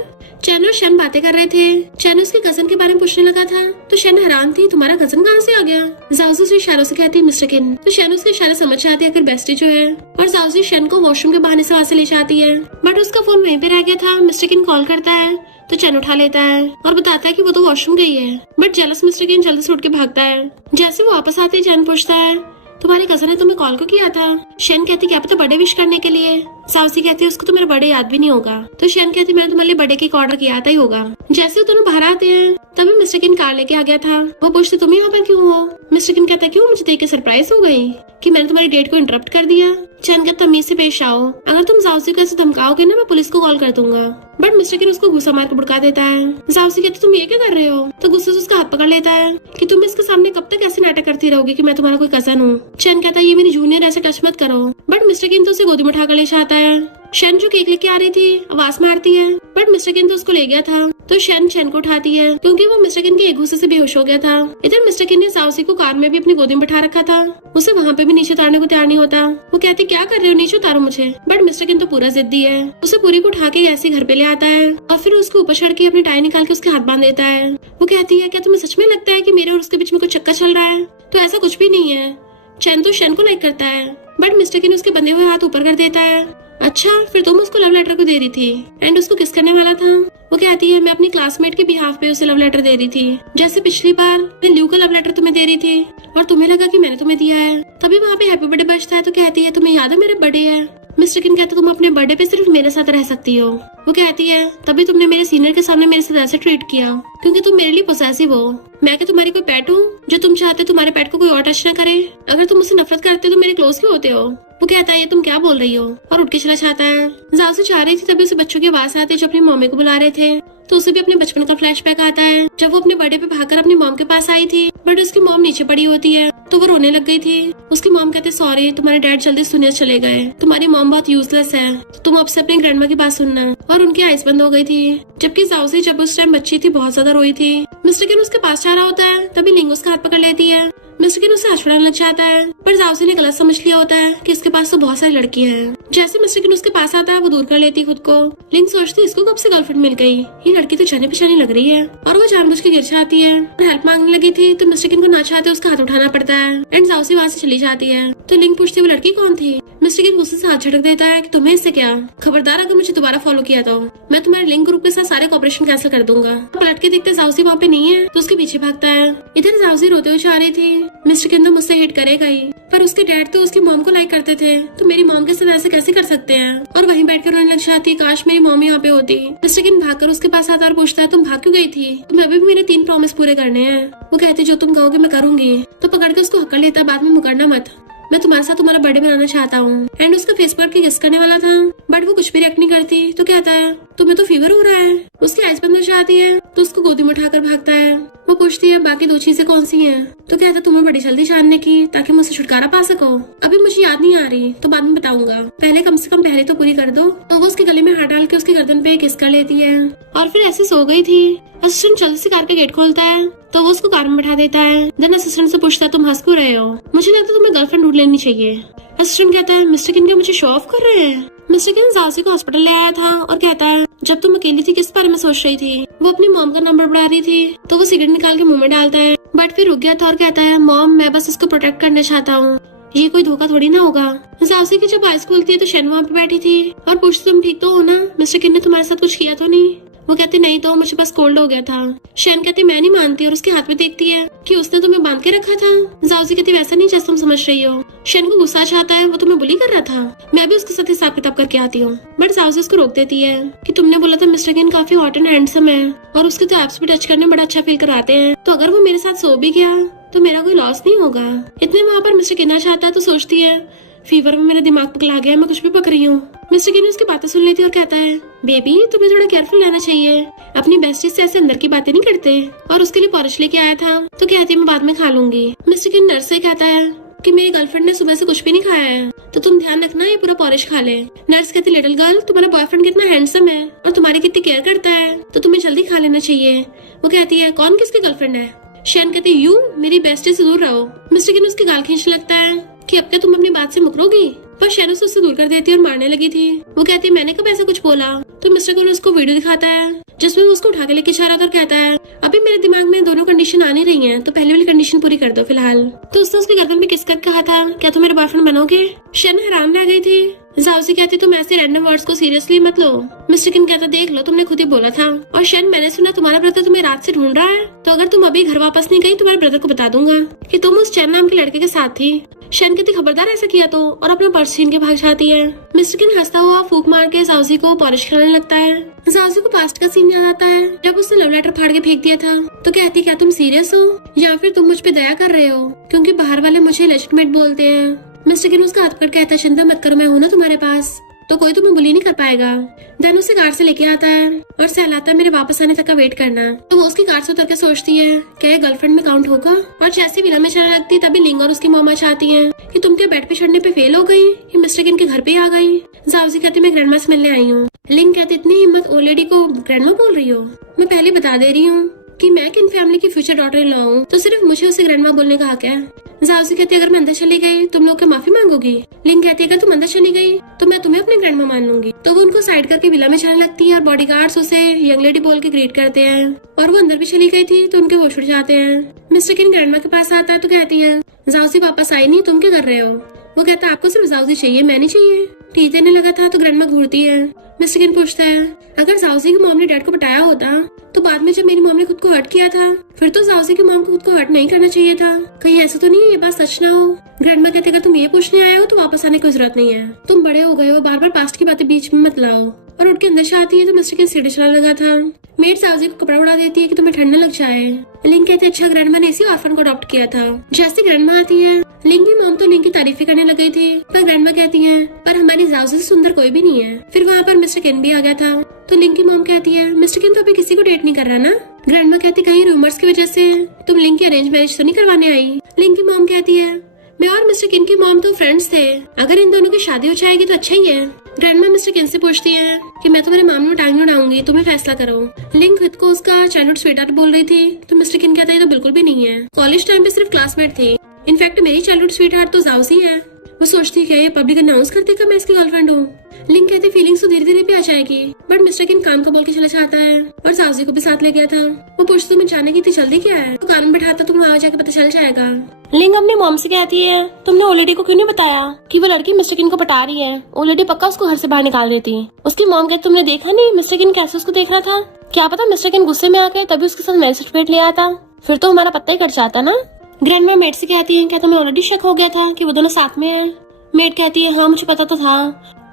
चैन और शैन बातें कर रहे थे। चैन उसके कजन के बारे में पूछने लगा था तो शैन हैरान थी तुम्हारा कजन कहाँ से आ गया। जाओसी से इशारों से कहती है मिस्टर किन, तो शैन उसके इशारे समझ जाती है बेस्टी जो है, और जाओसी शैन को वॉशरूम के बहाने से वहाँ से ले जाती है, बट उसका फोन वहीं पे रह गया था। मिस्टर किन कॉल करता है तो चैन उठा लेता है और बताता है कि वो तो वॉशरूम गई है, बट जेलस मिस्टर किन जल्दी से उठ के भागता है। जैसे वो वापस आते चैन पूछता है तुम्हारे कजन ने तुम्हें कॉल क्यों किया था। शैन कहती क्या पता बर्थडे विश करने के लिए। साउसी कहती है उसको तो मेरा बर्थडे याद भी नहीं होगा। तो शैन कहती मैंने तुम्हारे लिए बर्थडे केक ऑर्डर किया था ही होगा। जैसे वो दोनों बाहर आते हैं तभी मिस्टर किन कार लेके आ गया था। वो पूछती तुम यहाँ पर क्यों हो। मिस्टर किन कहता क्यों, मुझे देख के सरप्राइज हो गई कि मैंने तुम्हारी डेट को इंटरप्ट कर दिया। चैन कहता तमीज से पेश आओ, अगर तुम जाओसी को ऐसे धमकाओगे ना मैं पुलिस को कॉल कर दूंगा। बट मिस्टर किन उसको गुस्सा मार के भड़का देता है। जाओसी कहती तुम ये क्या कर रहे हो, तो गुस्से से उसका हाथ पकड़ लेता है कि तुम इसके सामने कब तक ऐसे नाटक करती रहोगी कि मैं तुम्हारा कोई कजन हूँ। चैन कहता है ये मेरी जूनियर, ऐसे टच मत करो। बट मिस्टर किन तो उसे गोदी में उठाकर ले जाता है। शैन जो केक लेके आ रही थी आवाज मारती है, बट मिस्टर किन तो उसको ले गया था। तो शैन चैन को उठाती है क्योंकि वो मिस्टर किन के एक गुस्से से बेहोश हो गया था। इधर मिस्टर किन ने जाओसी को कार में भी अपनी गोदी में बैठा रखा था, उसे वहाँ पे भी नीचे उतारने को तैयार नहीं होता। वो कहती क्या कर रहे हो, नीचे उतारो मुझे। बट मिस्टर किन तो पूरा जिद्दी है, उसे पूरी को उठा के ऐसे घर पे ले आता है और फिर उसके ऊपर चढ़ के अपनी टाई निकाल के उसके हाथ बांध देता है। वो कहती है क्या तुम्हें सच में लगता है कि मेरे और उसके बीच में कोई चक्कर चल रहा है। तो ऐसा कुछ भी नहीं है। चैन तो शैन को लाइक करता है, बट मिस्टर किन उसके बंधे हुए हाथ ऊपर कर देता है। अच्छा फिर तुम उसको लव लेटर को दे रही थी एंड उसको किस करने वाला था। वो कहती है मैं अपनी क्लासमेट के बिहाफ पे उसे लव लेटर दे रही थी, जैसे पिछली बार मैं ल्यू का लव लेटर तुम्हें दे रही थी और तुम्हें लगा कि मैंने तुम्हें दिया है। तभी वहाँ पे हैप्पी बर्थडे बजता है तो कहती है तुम्हें याद है मेरा बर्थडे है। मिस्टर किन कहते तुम अपने बर्थडे पे सिर्फ मेरे साथ रह सकती हो। वो कहती है तभी तुमने मेरे सीनियर के सामने मेरे साथ ऐसे ट्रीट किया क्योंकि तुम मेरे लिए पोसेसिव हो। मैं क्या तुम्हारी कोई पेट हूँ जो तुम चाहते तुम्हारे पेट को कोई और टच न करे। अगर तुम मुझसे नफरत करते तो मेरे क्लोज क्यों होते हो। वो कहता है ये तुम क्या बोल रही हो और उठ के चला जाता है। जाओसी चाह रही थी तभी उसे बच्चों की आवाज आती है जो अपनी मम्मी को बुला रहे थे। तो उसे भी अपने बचपन का फ्लैशबैक आता है जब वो अपने बर्थडे पे भागकर अपनी मॉम के पास आई थी, बट उसकी मॉम नीचे पड़ी होती है तो वो रोने लग गई थी। उसकी मॉम कहते सॉरी, तुम्हारे डैड जल्दी दुनिया चले गए, तुम्हारी मॉम बहुत यूजलेस है, तो तुम अब से अपनी ग्रैंडमा की बात सुनना। और उनकी आइस बंद हो गई थी। जबकि जाओसी जब उस टाइम बच्ची थी बहुत ज्यादा रोई थी। मिस्टर किन उसके पास जा रहा होता है, तभी लिंग उसका हाथ पकड़ लेती है। मिस्टर किन उसे हंसपड़ाने लग जाता है, पर जाओसी ने गलत समझ लिया होता है कि इसके पास तो बहुत सारी लड़कियां हैं। जैसे मिस्टर किन उसके पास आता है वो दूर कर लेती खुद को। लिंग सोचती इसको कब से गर्लफ्रेंड मिल गई, ये लड़की तो जाने पहचानी लग रही है, और वो जानबूझ के गिर जाती है। हेल्प मांगने लगी थी तो मिस्टर किन को ना चाहते उसका हाथ उठाना पड़ता है एंड जाओसी वहाँ से चली जाती है। तो लिंग पूछती वो लड़की कौन थी। मिस्टर किन गुस्से से हाथ झटक देता है कि तुम्हें इससे क्या, खबरदार अगर मुझे दोबारा फॉलो किया तो मैं तुम्हारे लिंक ग्रुप के साथ सारे कॉपरेशन कैंसिल कर दूंगा। पलट के देखते जाओसी वहाँ पे नहीं है तो उसके पीछे भागता है। इधर जाओसी रोते हुए जा रही थी, मिस्टर किन तो मुझसे हिट करेगा ही, पर उसके डैड तो उसकी मॉम को लाइक करते थे, तो मेरी मॉम के साथ ऐसे कैसे कर सकते हैं। और वहीं बैठकर रोने लग जाती, काश मेरी मॉम यहाँ पे होती। मिस्टर किन भागकर उसके पास आता और पूछता है तुम भाग क्यों गई थी, तुम्हें अभी भी मेरे 3 प्रॉमिस पूरे करने हैं। वो कहती जो तुम कहोगे मैं करूंगी। तो पकड़ के उसको हकड़ लेता, बाद में मुकरना मत, मैं तुम्हारे साथ तुम्हारा बर्थडे मनाना चाहता हूँ। एंड उसका फेस पर किस करने वाला था, बट वो कुछ भी रिएक्ट नहीं करती। तो कहता है तुम्हें तो फीवर हो रहा है। उसकी आइस बंद हो जाती है तो उसको गोदी में उठाकर भागता है। वो पूछती है बाकी 2 चीजें कौन सी हैं। तो कहता है तुम्हें बड़ी जल्दी जानने की, ताकि मुझसे छुटकारा पा सको। अभी मुझे याद नहीं आ रही तो बाद में बताऊंगा, पहले कम से कम पहले तो पूरी कर दो। तो वो उसके गले में हाथ डाल के उसकी गर्दन पे किस कर लेती है और फिर ऐसे सो गई थी। असिस्टेंट जल्दी से कार का गेट खोलता है तो वो उसको कार में बैठा देता है। देन असिस्टेंट से पूछता है तुम हंस क्यों रहे हो, मुझे लगता है तुम्हें गर्लफ्रेंड ढूंढ लेनी चाहिए। असिस्टेंट कहता है मिस्टर किन क्या मुझे शो ऑफ कर रहे हैं। मिस्टर किन जाओसी को हॉस्पिटल ले आया था और कहता है जब तुम अकेली थी किस बारे में सोच रही थी। वो अपनी मॉम का नंबर बढ़ा रही थी तो वो सिगरेट निकाल के मुंह में डालता है, बट फिर रुक गया था और कहता है मॉम मैं बस इसको प्रोटेक्ट करना चाहता हूँ, ये कोई धोखा थोड़ी ना होगा। जाओसी की जब आइस खुलती है तो शेन वहाँ पे बैठी थी और पूछती तुम ठीक तो हो ना, मिस्टर किन ने तुम्हारे साथ कुछ किया तो नहीं। वो कहते नहीं तो मुझे बस कोल्ड हो गया था। शेन कहती मैं नहीं मानती और उसके हाथ में देखती है कि उसने तुम्हें बांध के रखा था। जाओसी कहती वैसा नहीं जैसे तुम समझ रही हो। शेन को गुस्सा चाहता है वो तुम्हें बुली कर रहा था, मैं भी उसके साथ हिसाब किताब करके आती हूँ। बट जाओसी उसको रोक देती है कि तुमने बोला था मिस्टर किन काफी हॉट एंड हैंडसम है और उसके तो एप्स भी टच करने में बड़ा अच्छा फील कराते हैं, तो अगर वो मेरे साथ सो भी गया तो मेरा कोई लॉस नहीं होगा। इतने वहाँ पर मिस्टर किन चाहता है तो सोचती है फीवर में मेरा दिमाग पकड़ा गया, मैं कुछ भी पक रही हूँ। मिस्टर किन उसकी बातें सुन लेती और कहता है बेबी तुम्हें थोड़ा केयरफुल रहना चाहिए, अपनी बेस्टी से ऐसे अंदर की बातें नहीं करते। और उसके लिए पॉरिश लेके आया था तो कहती है मैं बाद में खा लूंगी। मिस्टर किन नर्स से कहता है कि मेरी गर्लफ्रेंड ने सुबह से कुछ भी नहीं खाया है तो तुम ध्यान रखना ये पूरा पॉरिश खा ले। नर्स कहती लिटिल गर्ल तुम्हारा बॉयफ्रेंड कितना हैंडसम है और तुम्हारी कितनी केयर करता है, तो तुम्हें जल्दी खा लेना चाहिए। वो कहती है कौन किसकी गर्लफ्रेंड है। शेन कहती यू मेरी बेस्टी से दूर रहो। मिस्टर किन उसकी गाल खींचने लगता है कि अब क्या तुम अपनी बात से मुकरोगी, पर शेन उससे दूर कर देती है और मारने लगी थी। वो कहती है मैंने कब ऐसा कुछ बोला। तो मिस्टर किन उसको वीडियो दिखाता है जिसमें वो उसको उठा के लेके जा रहा था और कहता है अभी मेरे दिमाग में दोनों कंडीशन आ नहीं रही हैं, तो पहली वाली कंडीशन पूरी कर दो फिलहाल। तो उसने उसकी गर्दन पे किस करके कहा था क्या तुम मेरे बॉयफ्रेंड बनोगे। शेन हैरान रह गई थी। जाओसी कहती तुम ऐसे रैंडम वर्ड्स को सीरियसली मत लो। मिस्टर किन कहता देख लो तुमने खुद ही बोला था। और शेन मैंने सुना तुम्हारा ब्रदर तुम्हें रात से ढूंढ रहा है, तो अगर तुम अभी घर वापस नहीं गई तुम्हारे ब्रदर को बता दूंगा कि तुम उस चैन नाम के लड़के के साथ थी। शेन कहती खबरदार ऐसा किया तो, और अपना पर्स छीन के भाग जाती है। मिस्टर किन हंसता हुआ फूक मार के जाओसी को पॉलिश कराने लगता है। जाओसी को पास्ट का सीन याद आता है जब उसने लव लेटर फाड़ के फेंक दिया था। तो कहती क्या तुम सीरियस हो या फिर तुम मुझ पे दया कर रहे हो, क्योंकि बाहर वाले मुझे लेजिटिमेट बोलते हैं। मिस्टर किन उसका हाथ पकड़ कहता है चिंता मत करो मैं हूँ ना तुम्हारे पास, तो कोई तुम्हें बुली नहीं कर पाएगा। देन उसे कार से लेके आता है और सहलाता है मेरे वापस आने तक का वेट करना। तो वो उसकी कार से उतर के सोचती है क्या ये गर्लफ्रेंड में काउंट होगा। और जैसे विला में चलने लगती तभी लिंग और उसकी मॉमा चाहती है कि तुम क्या बेड पे चढ़ने पे फेल हो गई, ये मिस्टर किन के घर पे आ गई। जाओसी कहती मैं ग्रैंडमा से मिलने आई हूँ। लिंग कहती इतनी हिम्मत ओल्ड लेडी को ग्रैंडमा बोल रही हो। मैं पहले बता दे रही हूँ कि मैं किन फैमिली की फ्यूचर डॉटर इन लॉ हूँ, तो सिर्फ मुझे उसे ग्रैंडमा बोलने का हक है। जाओसी कहती अगर मैं अंदर चली गई तुम लोग के माफी मांगोगी। लिंग कहती है अगर तुम अंदर चली गई तो मैं तुम्हें अपने ग्रैंडमा मान लूंगी। तो वो उनको साइड करके विला में जाने लगती है और बॉडीगार्ड्स उसे यंग लेडी बोल के ग्रीट करते हैं। और वो अंदर भी चली गई थी तो उनके होश उड़ जाते हैं। मिस्टर किन ग्रैंडमा के पास आता है तो कहती है जाओसी वापस आई नहीं, तुम क्या कर रहे हो। वो कहता है आपको सिर्फ जाओसी चाहिए, मैं नहीं चाहिए। टी देने लगा था तो ग्रैंडमा घूरती है। मिस्टर किन पूछता है अगर जाओसी की मॉम ने डैड को बताया होता तो बाद में जब मेरी मॉम ने खुद को हर्ट किया था फिर तो जाओसी की मॉम को खुद को हर्ट नहीं करना चाहिए था, कहीं ऐसा तो नहीं है ये बात सच ना हो। ग्रैंडमा कहते अगर तुम ये पूछने आए हो तो वापस आने की जरूरत नहीं है, तुम बड़े हो गए हो, बार बार पास्ट की बातें बीच में मत लाओ। और उठ के अंदर से आती है तो मिस्टर किन सीढ़ी चलाने लगा था। मेड जाओसी को कपड़ा उड़ा देती है कि तुम्हें ठंड न लग जाए। लिंग कहते अच्छा ग्रैंडमा ने इसी ऑर्फन को अडॉप्ट किया था। जैसे ग्रैंडमा आती है लिंग की मॉम तो लिंग की तारीफें करने लग गई थी, पर ग्रैंडमा कहती है पर हमारी जाओसी से सुंदर कोई भी नहीं है। फिर वहाँ पर मिस्टर किन भी आ गया था तो लिंक की मॉम कहती है मिस्टर किन तो अभी किसी को डेट नहीं कर रहा ना। ग्रैंडमा कहती कहीं रूमर्स की वजह से तुम लिंक की अरेंज मैरिज तो नहीं करवाने आई। लिंक की मॉम कहती है मैं और मिस्टर किन की मॉम तो फ्रेंड्स थे, अगर इन दोनों की शादी हो जाएगी तो अच्छा ही है। ग्रैंडमा मिस्टर किन से पूछती है कि मैं तुम्हारे मामलों टांग नहीं उड़ाऊंगी, तुम्हें फैसला करो। लिंक खुद को उसका चाइल्डहुड स्वीटहार्ट बोल रही थी तो मिस्टर किन कहता है तो बिल्कुल भी नहीं है, कॉलेज टाइम पे सिर्फ क्लासमेट थे। इनफैक्ट मेरी चाइल्डहुड स्वीटहार्ट तो जाउसी है। वो सोचती है ये पब्लिक अनाउंस कर देगा मैं इसकी गर्लफ्रेंड हूँ। लिंक कहती फीलिंग्स तो धीरे धीरे भी आ जाएगी, बट मिस्टर किन काम को बोल के चला जाता है और जाउसी को भी साथ ले गया था। वो पूछती तुम्हें जाने की इतनी जल्दी क्या है, तो कानून बिठाता तुम वहाँ जाके पता चल जाएगा। लिंक अपनी मॉम से कहती है तुमने ओलेडी को क्यों नहीं बताया कि वो लड़की मिस्टर किन को पटा रही है, ओलेडी पक्का उसको घर से बाहर निकाल देती। उसकी मॉम कहती तुमने देखा नहीं मिस्टर किन कैसे उसको देख रहा था, क्या पता मिस्टर किन गुस्से में आके तभी उसके साथ मैरिज सर्टिफिकेट ले आया था, फिर तो हमारा पत्ता ही कट जाता ना। ग्रैंडमा मेड से कहती है क्या तुम्हें ऑलरेडी शक हो गया था कि वो दोनों साथ में है। मेड कहती है हाँ मुझे पता तो था,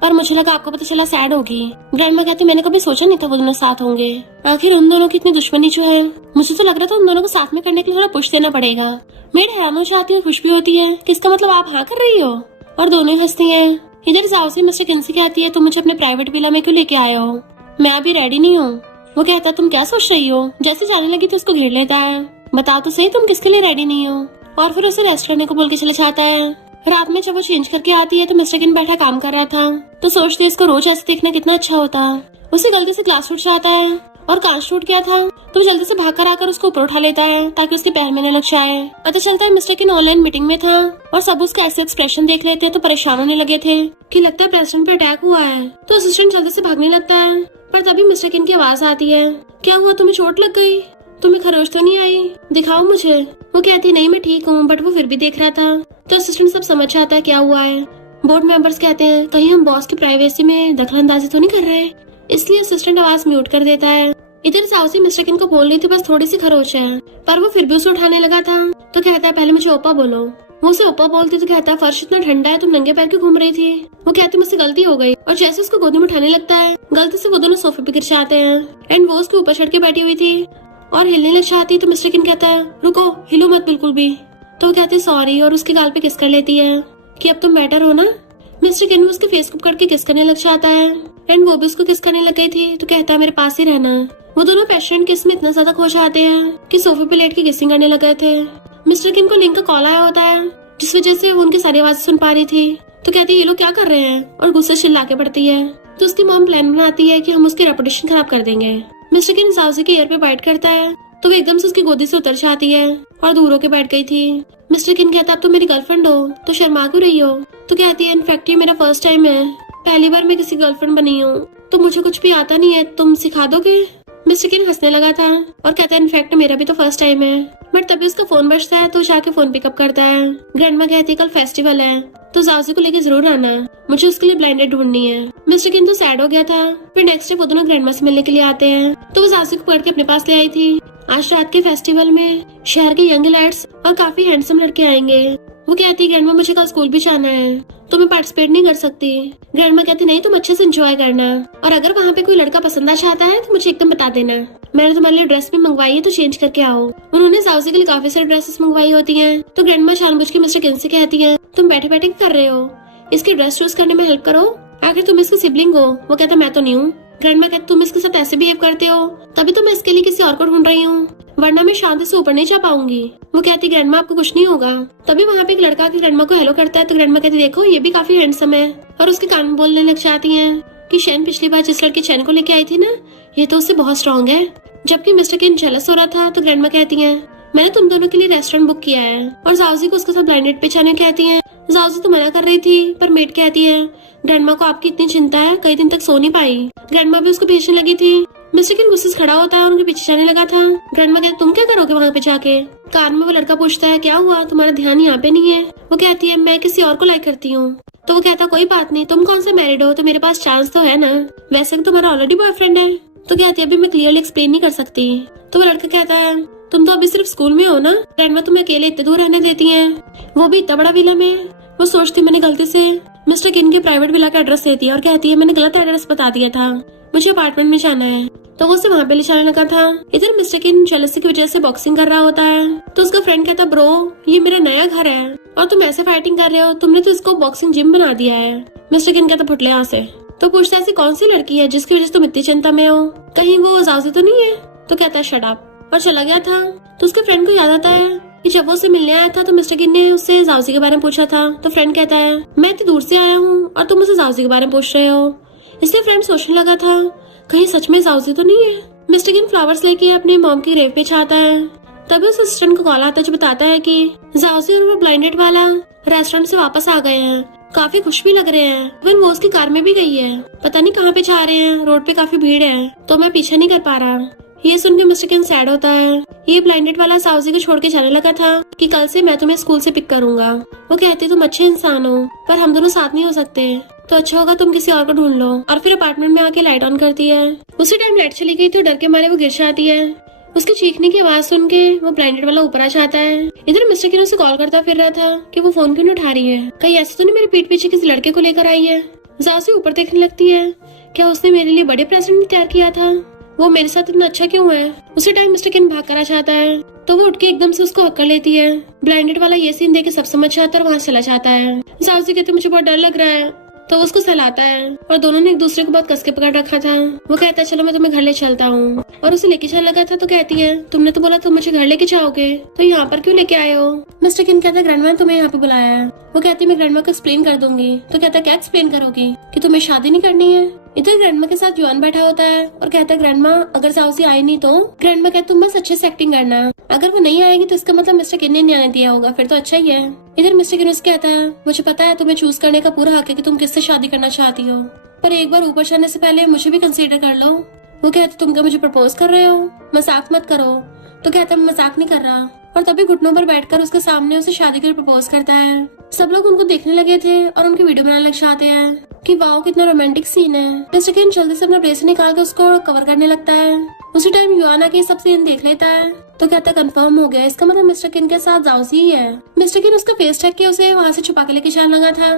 पर मुझे लगा आपको पता चला सैड होगी। ग्रैंडमा कहती मैंने कभी सोचा नहीं था वो दोनों साथ होंगे, आखिर उन दोनों की इतनी दुश्मनी जो है, मुझे तो लग रहा था उन दोनों को साथ में करने के लिए थोड़ा पुश देना पड़ेगा। मेड हैरान हो जाती है, खुश भी होती है कि इसका मतलब आप हाँ कर रही हो, और दोनों ही हंसती हैं। इधर जाओसी मिस्टर किन्सी कहती है तुम मुझे अपने प्राइवेट विला में क्यों लेके आए हो, मैं अभी रेडी नहीं हूँ। वो कहता है तुम क्या सोच रही हो, जैसे जाने लगी तो उसको घेर लेता है, बताओ तो सही तुम किसके लिए रेडी नहीं हो, और फिर उसे रेस्ट करने को बोल के चले जाता है। रात में जब वो चेंज करके आती है तो मिस्टर किन बैठा काम कर रहा था, तो सोचते इसको रोज ऐसे देखना कितना अच्छा होता। उसे गलती से ग्लास टूट जाता है और कांच टूट गया था, तो वो जल्दी से भाग कर आकर उसको ऊपर उठा लेता है ताकि उसके पैर में न लग जाए। पता चलता है मिस्टर किन ऑनलाइन मीटिंग में था और सब उसका ऐसे एक्सप्रेशन देख लेते हैं तो परेशान होने लगे थे कि लगता है प्रेसिडेंट पे अटैक हुआ है। तो असिस्टेंट जल्दी से भागने लगता है, पर तभी मिस्टर किन की आवाज आती है क्या हुआ तुम्हें चोट लग गई, तुम्हें खरोच तो नहीं आई, दिखाओ मुझे। वो कहती नहीं मैं ठीक हूँ, बट वो फिर भी देख रहा था। तो असिस्टेंट सब समझ जाता है क्या हुआ है। बोर्ड मेंबर्स कहते हैं कहीं हम बॉस की प्राइवेसी में दखलंदाजी तो नहीं कर रहे, इसलिए असिस्टेंट आवाज म्यूट कर देता है। इधर जाओसी मिस्टर किन को बोल रही थी बस थोड़ी सी खरोच है, पर वो फिर भी उसे उठाने लगा था। तो कहता है पहले मुझे ओपा बोलो। वो उसे ओपा बोलती तो कहता है फर्श इतना ठंडा है तुम नंगे पैर क्यों घूम रही थी। वो कहती मुझसे गलती हो गई, और जैसे उसको गोदी में उठाने लगता है गलती से वो दोनों सोफे पे गिर जाते हैं, एंड वो उसके ऊपर चढ़ के बैठी हुई थी और हिलने लग जाती। तो मिस्टर किन कहता है रुको हिलो मत बिल्कुल भी। तो वो कहती सॉरी और उसके गाल पे किस कर लेती है कि अब तुम बेटर हो ना। मिस्टर किन उसके फेस को पकड़ के किस करने लग जाता है, एंड वो भी उसको किस करने लग गई थी। तो कहता है मेरे पास ही रहना। वो दोनों पेशेंट किस में इतना ज्यादा खो जाते हैं कि सोफे पे लेट के किसिंग करने लग गए थे। मिस्टर किन को लिंक का कॉल आया होता है जिस वजह से वो उनकी सारी आवाज सुन पा रही थी। तो कहती है ये लोग क्या कर रहे हैं, और गुस्से से चिल्ला के पड़ती है। तो उसकी मॉम प्लान बनाती है कि हम उसकी रेपुटेशन खराब कर देंगे। मिस्टर किन जाउसी के ईयर पे बाइट करता है तो वो एकदम से उसकी गोदी से उतर जाती है और दूर होके बैठ गई थी। मिस्टर किन कहता अब तो मेरी गर्लफ्रेंड हो तो शर्मा क्यों रही हो। तो कहती है इनफैक्ट ये मेरा फर्स्ट टाइम है, पहली बार मैं किसी गर्लफ्रेंड बनी हूँ, तो मुझे कुछ भी आता नहीं है, तुम सिखा दोगे। मिस्टर किन हंसने लगा था और कहता है इनफैक्ट मेरा भी तो फर्स्ट टाइम है। बट तभी उसका फोन बजता है तो जाके फोन पिकअप करता है। ग्रैंडमा कहती है कल फेस्टिवल है तो जाउसी को लेके जरूर आना, मुझे उसके लिए ब्लाइंडेड ढूंढनी है। मिस्टर किन तो सैड हो गया था। फिर नेक्स्ट डे वो दोनों ग्रैंडमा से मिलने के लिए आते हैं, तो वो जाउसी को पकड़ के अपने पास ले आई थी। आज रात के फेस्टिवल में शहर के यंग लाइट्स और काफी हैंडसम लड़के आएंगे। वो कहती है ग्रैंडमा मुझे कल स्कूल भी जाना है तो मैं पार्टिसिपेट नहीं कर सकती। ग्रैंडमा कहती नहीं तुम अच्छे से एंजॉय करना, और अगर वहाँ पे कोई लड़का पसंद आ जाता है तो मुझे एकदम बता देना, मैंने तुम्हारे लिए ड्रेस भी मंगवाई है तो चेंज करके आओ। उन्होंने जाउसी के लिए काफी सारी ड्रेसेस मंगवाई होती हैं। तो ग्रैंडमा जानबूझ के मिस्टर किन से कहती है तुम बैठे बैठे कर रहे हो, इसकी ड्रेस चूज करने में हेल्प करो, आखिर तुम इसकी सिबलिंग हो। वो कहता मैं तो नहीं हूँ। ग्रैंडमा कहती तुम इसके साथ ऐसे बिहेव करते हो तभी तो मैं इसके लिए किसी और को ढूंढ रही हूँ, वरना मैं शांति से ऊपर नहीं जा पाऊंगी। वो कहती ग्रैंडमा आपको कुछ नहीं होगा। तभी वहाँ पे एक लड़का आके ग्रैंडमा को हेलो करता है। तो ग्रैंडमा कहती देखो ये भी काफी हैंडसम है, और उसके कान में बोलने लग जाती है कि शैन पिछली बार जिस लड़के चैन को लेके आई थी ना, ये तो उससे बहुत स्ट्रॉन्ग है। जबकि मिस्टर किन जेलस हो रहा था तो ग्रैंडमा कहती है मैंने तुम दोनों के लिए रेस्टोरेंट बुक किया है, और जाउसी को उसके साथ ब्लाइंडेड पे जाने कहती है। जाउसी तो मना कर रही थी, पर मेड कहती है ग्रैंडमा को आपकी इतनी चिंता है, कई दिन तक सो नहीं पाई। ग्रैंडमा भी उसको भेजने लगी थी। मिस्टर किन गुस्से से खड़ा होता है और उनके पीछे जाने लगा था। ग्रैंडमा कहती तुम क्या करोगे वहाँ पे जाके। कार में वो लड़का पूछता है क्या हुआ, तुम्हारा ध्यान यहाँ पे नहीं है। वो कहती है मैं किसी और को लाइक करती हूँ। तो वो कहता कोई बात नहीं, तुम कौन से मैरिड हो तो मेरे पास चांस तो है ना, वैसे भी तुम्हारा ऑलरेडी बॉयफ्रेंड है। तो कहती है अभी मैं क्लियरली एक्सप्लेन नहीं कर सकती। तो वो लड़का कहता है तुम तो अभी सिर्फ स्कूल में हो ना, ग्रैंडमा तुम्हें अकेले इतने दूर रहने देती है, वो भी इतना बड़ा विला में। वो सोचती मैंने गलती से मिस्टर किन के प्राइवेट विला का एड्रेस दे दिया, और कहती है मैंने गलत एड्रेस बता दिया था, मुझे अपार्टमेंट में जाना है। तो वो उसे वहाँ पे ले जाने लगा था। इधर मिस्टर किन जेलसी की वजह से बॉक्सिंग कर रहा होता है। तो उसका फ्रेंड कहता ब्रो ये मेरा नया घर है और तुम ऐसे फाइटिंग कर रहे हो, तुमने तो इसको बॉक्सिंग जिम बना दिया है। मिस्टर किन कहता फुटले यहाँ से। तो पूछता है ऐसी कौन सी लड़की है जिसकी वजह से तुम इतनी चिंता में हो, कहीं वो जाउजी तो नहीं है। तो कहता है शट अप, और चला गया था। तो उसके फ्रेंड को याद आता है कि जब वो उससे मिलने आया था तो मिस्टर किन ने उससे जाउजी के बारे में पूछा था। तो फ्रेंड कहता है मैं इतनी दूर से आया हूँ और तुम मुझसे जाउजी के बारे में पूछ रहे हो। इसलिए फ्रेंड सोचने लगा था कहीं सच में जाउजी तो नहीं है। मिस्टर किन फ्लावर्स लेके अपने मॉम की ग्रेव पे चाहता है। तभी उस असिस्टेंट को कॉल आता है जो बताता है कि जाउजी और वो ब्लाइंडेड वाला रेस्टोरेंट से वापस आ गए हैं, काफी खुश भी लग रहे हैं। इवन वो उसकी कार में भी गई है, पता नहीं कहाँ पे जा रहे हैं, रोड पे काफी भीड़ है तो मैं पीछा नहीं कर पा रहा। ये सुन के मिस्टर किन सैड होता है। ये ब्लाइंडेड वाला जाउजी को छोड़ के जाने लगा था कि कल से मैं तुम्हें स्कूल से पिक करूंगा। वो कहते तुम अच्छे इंसान हो पर हम दोनों साथ नहीं हो सकते, तो अच्छा होगा तुम किसी और को ढूंढ लो। और फिर अपार्टमेंट में आके लाइट ऑन करती है। उसी टाइम लाइट चली गई तो डर के मारे वो गिर जाती है। उसके चीखने की आवाज सुन के वो ब्लाइंडेड वाला ऊपर आ जाता है। इधर मिस्टर किन उसे कॉल करता फिर रहा था कि वो फोन क्यों नहीं उठा रही है, कहीं ऐसे तो नहीं मेरे पीठ पीछे किसी लड़के को लेकर आई है। जाउजी ऊपर देखने लगती है, क्या उसने मेरे लिए बड़े प्रेजेंट तैयार किया था, वो मेरे साथ इतना अच्छा क्यों है। उसी टाइम मिस्टर किन भाग कर आ जाता है तो वो उठ के एकदम से उसको हक्कर लेती है। ब्लाइंडेड वाला ये सीन देख के सब समझ जाता है और वहाँ चला जाता है। जाउजी कहती मुझे बहुत डर लग रहा है तो उसको सहलाता है और दोनों ने एक दूसरे को बहुत कस के पकड़ रखा था। वो कहता है चलो मैं तुम्हें घर ले चलता हूँ, और उसे लेके जाने लगा था तो कहती है तुमने तो बोला तुम मुझे घर लेके जाओगे तो यहाँ पर क्यों लेके आए हो। मिस्टर किन कहता है ग्रैंडमा ने तुम्हें यहाँ पे बुलाया है। वो कहती है मैं ग्रैंडमा को एक्सप्लेन कर दूंगी। तो कहता है क्या एक्सप्लेन करोगी, कि तुम्हें शादी नहीं करनी है। इधर ग्रैंडमा के साथ युआन बैठा होता है और कहता है ग्रैंडमा अगर जाउजी आई नहीं तो। ग्रैंडमा कहती तुम बस अच्छे से एक्टिंग करना, अगर वो नहीं आएगी तो इसका मतलब मिस्टर किन ने न्याय दिया होगा, फिर तो अच्छा ही है। इधर मिस्टर किन उससे कहता है मुझे पता है तुम्हें चूज करने का पूरा हक है कि तुम किससे शादी करना चाहती हो, पर एक बार ऊपर चढ़ने से पहले मुझे भी कंसीडर कर लो। वो कहते तुम क्या मुझे प्रपोज कर रहे हो, मजाक मत करो। तो कहता मैं मजाक नहीं कर रहा, और तभी घुटनों पर बैठकर उसके सामने उसे शादी कर प्रपोज करता है। सब लोग उनको देखने लगे थे और उनकी वीडियो बनाने लग जाते हैं कि वाओ कितना रोमांटिक सीन है। मिस्टर किन जल्दी से अपना ब्रेसलेट निकाल कर उसको कवर करने लगता है। उसी टाइम युआन आके सब सीन देख लेता है तो कहता कंफर्म हो गया, इसका मतलब मिस्टर किन के साथ जाउजी ही है। मिस्टर किन उसका फेस ढक के उसे वहाँ से छुपा के लेके जाने लगा था,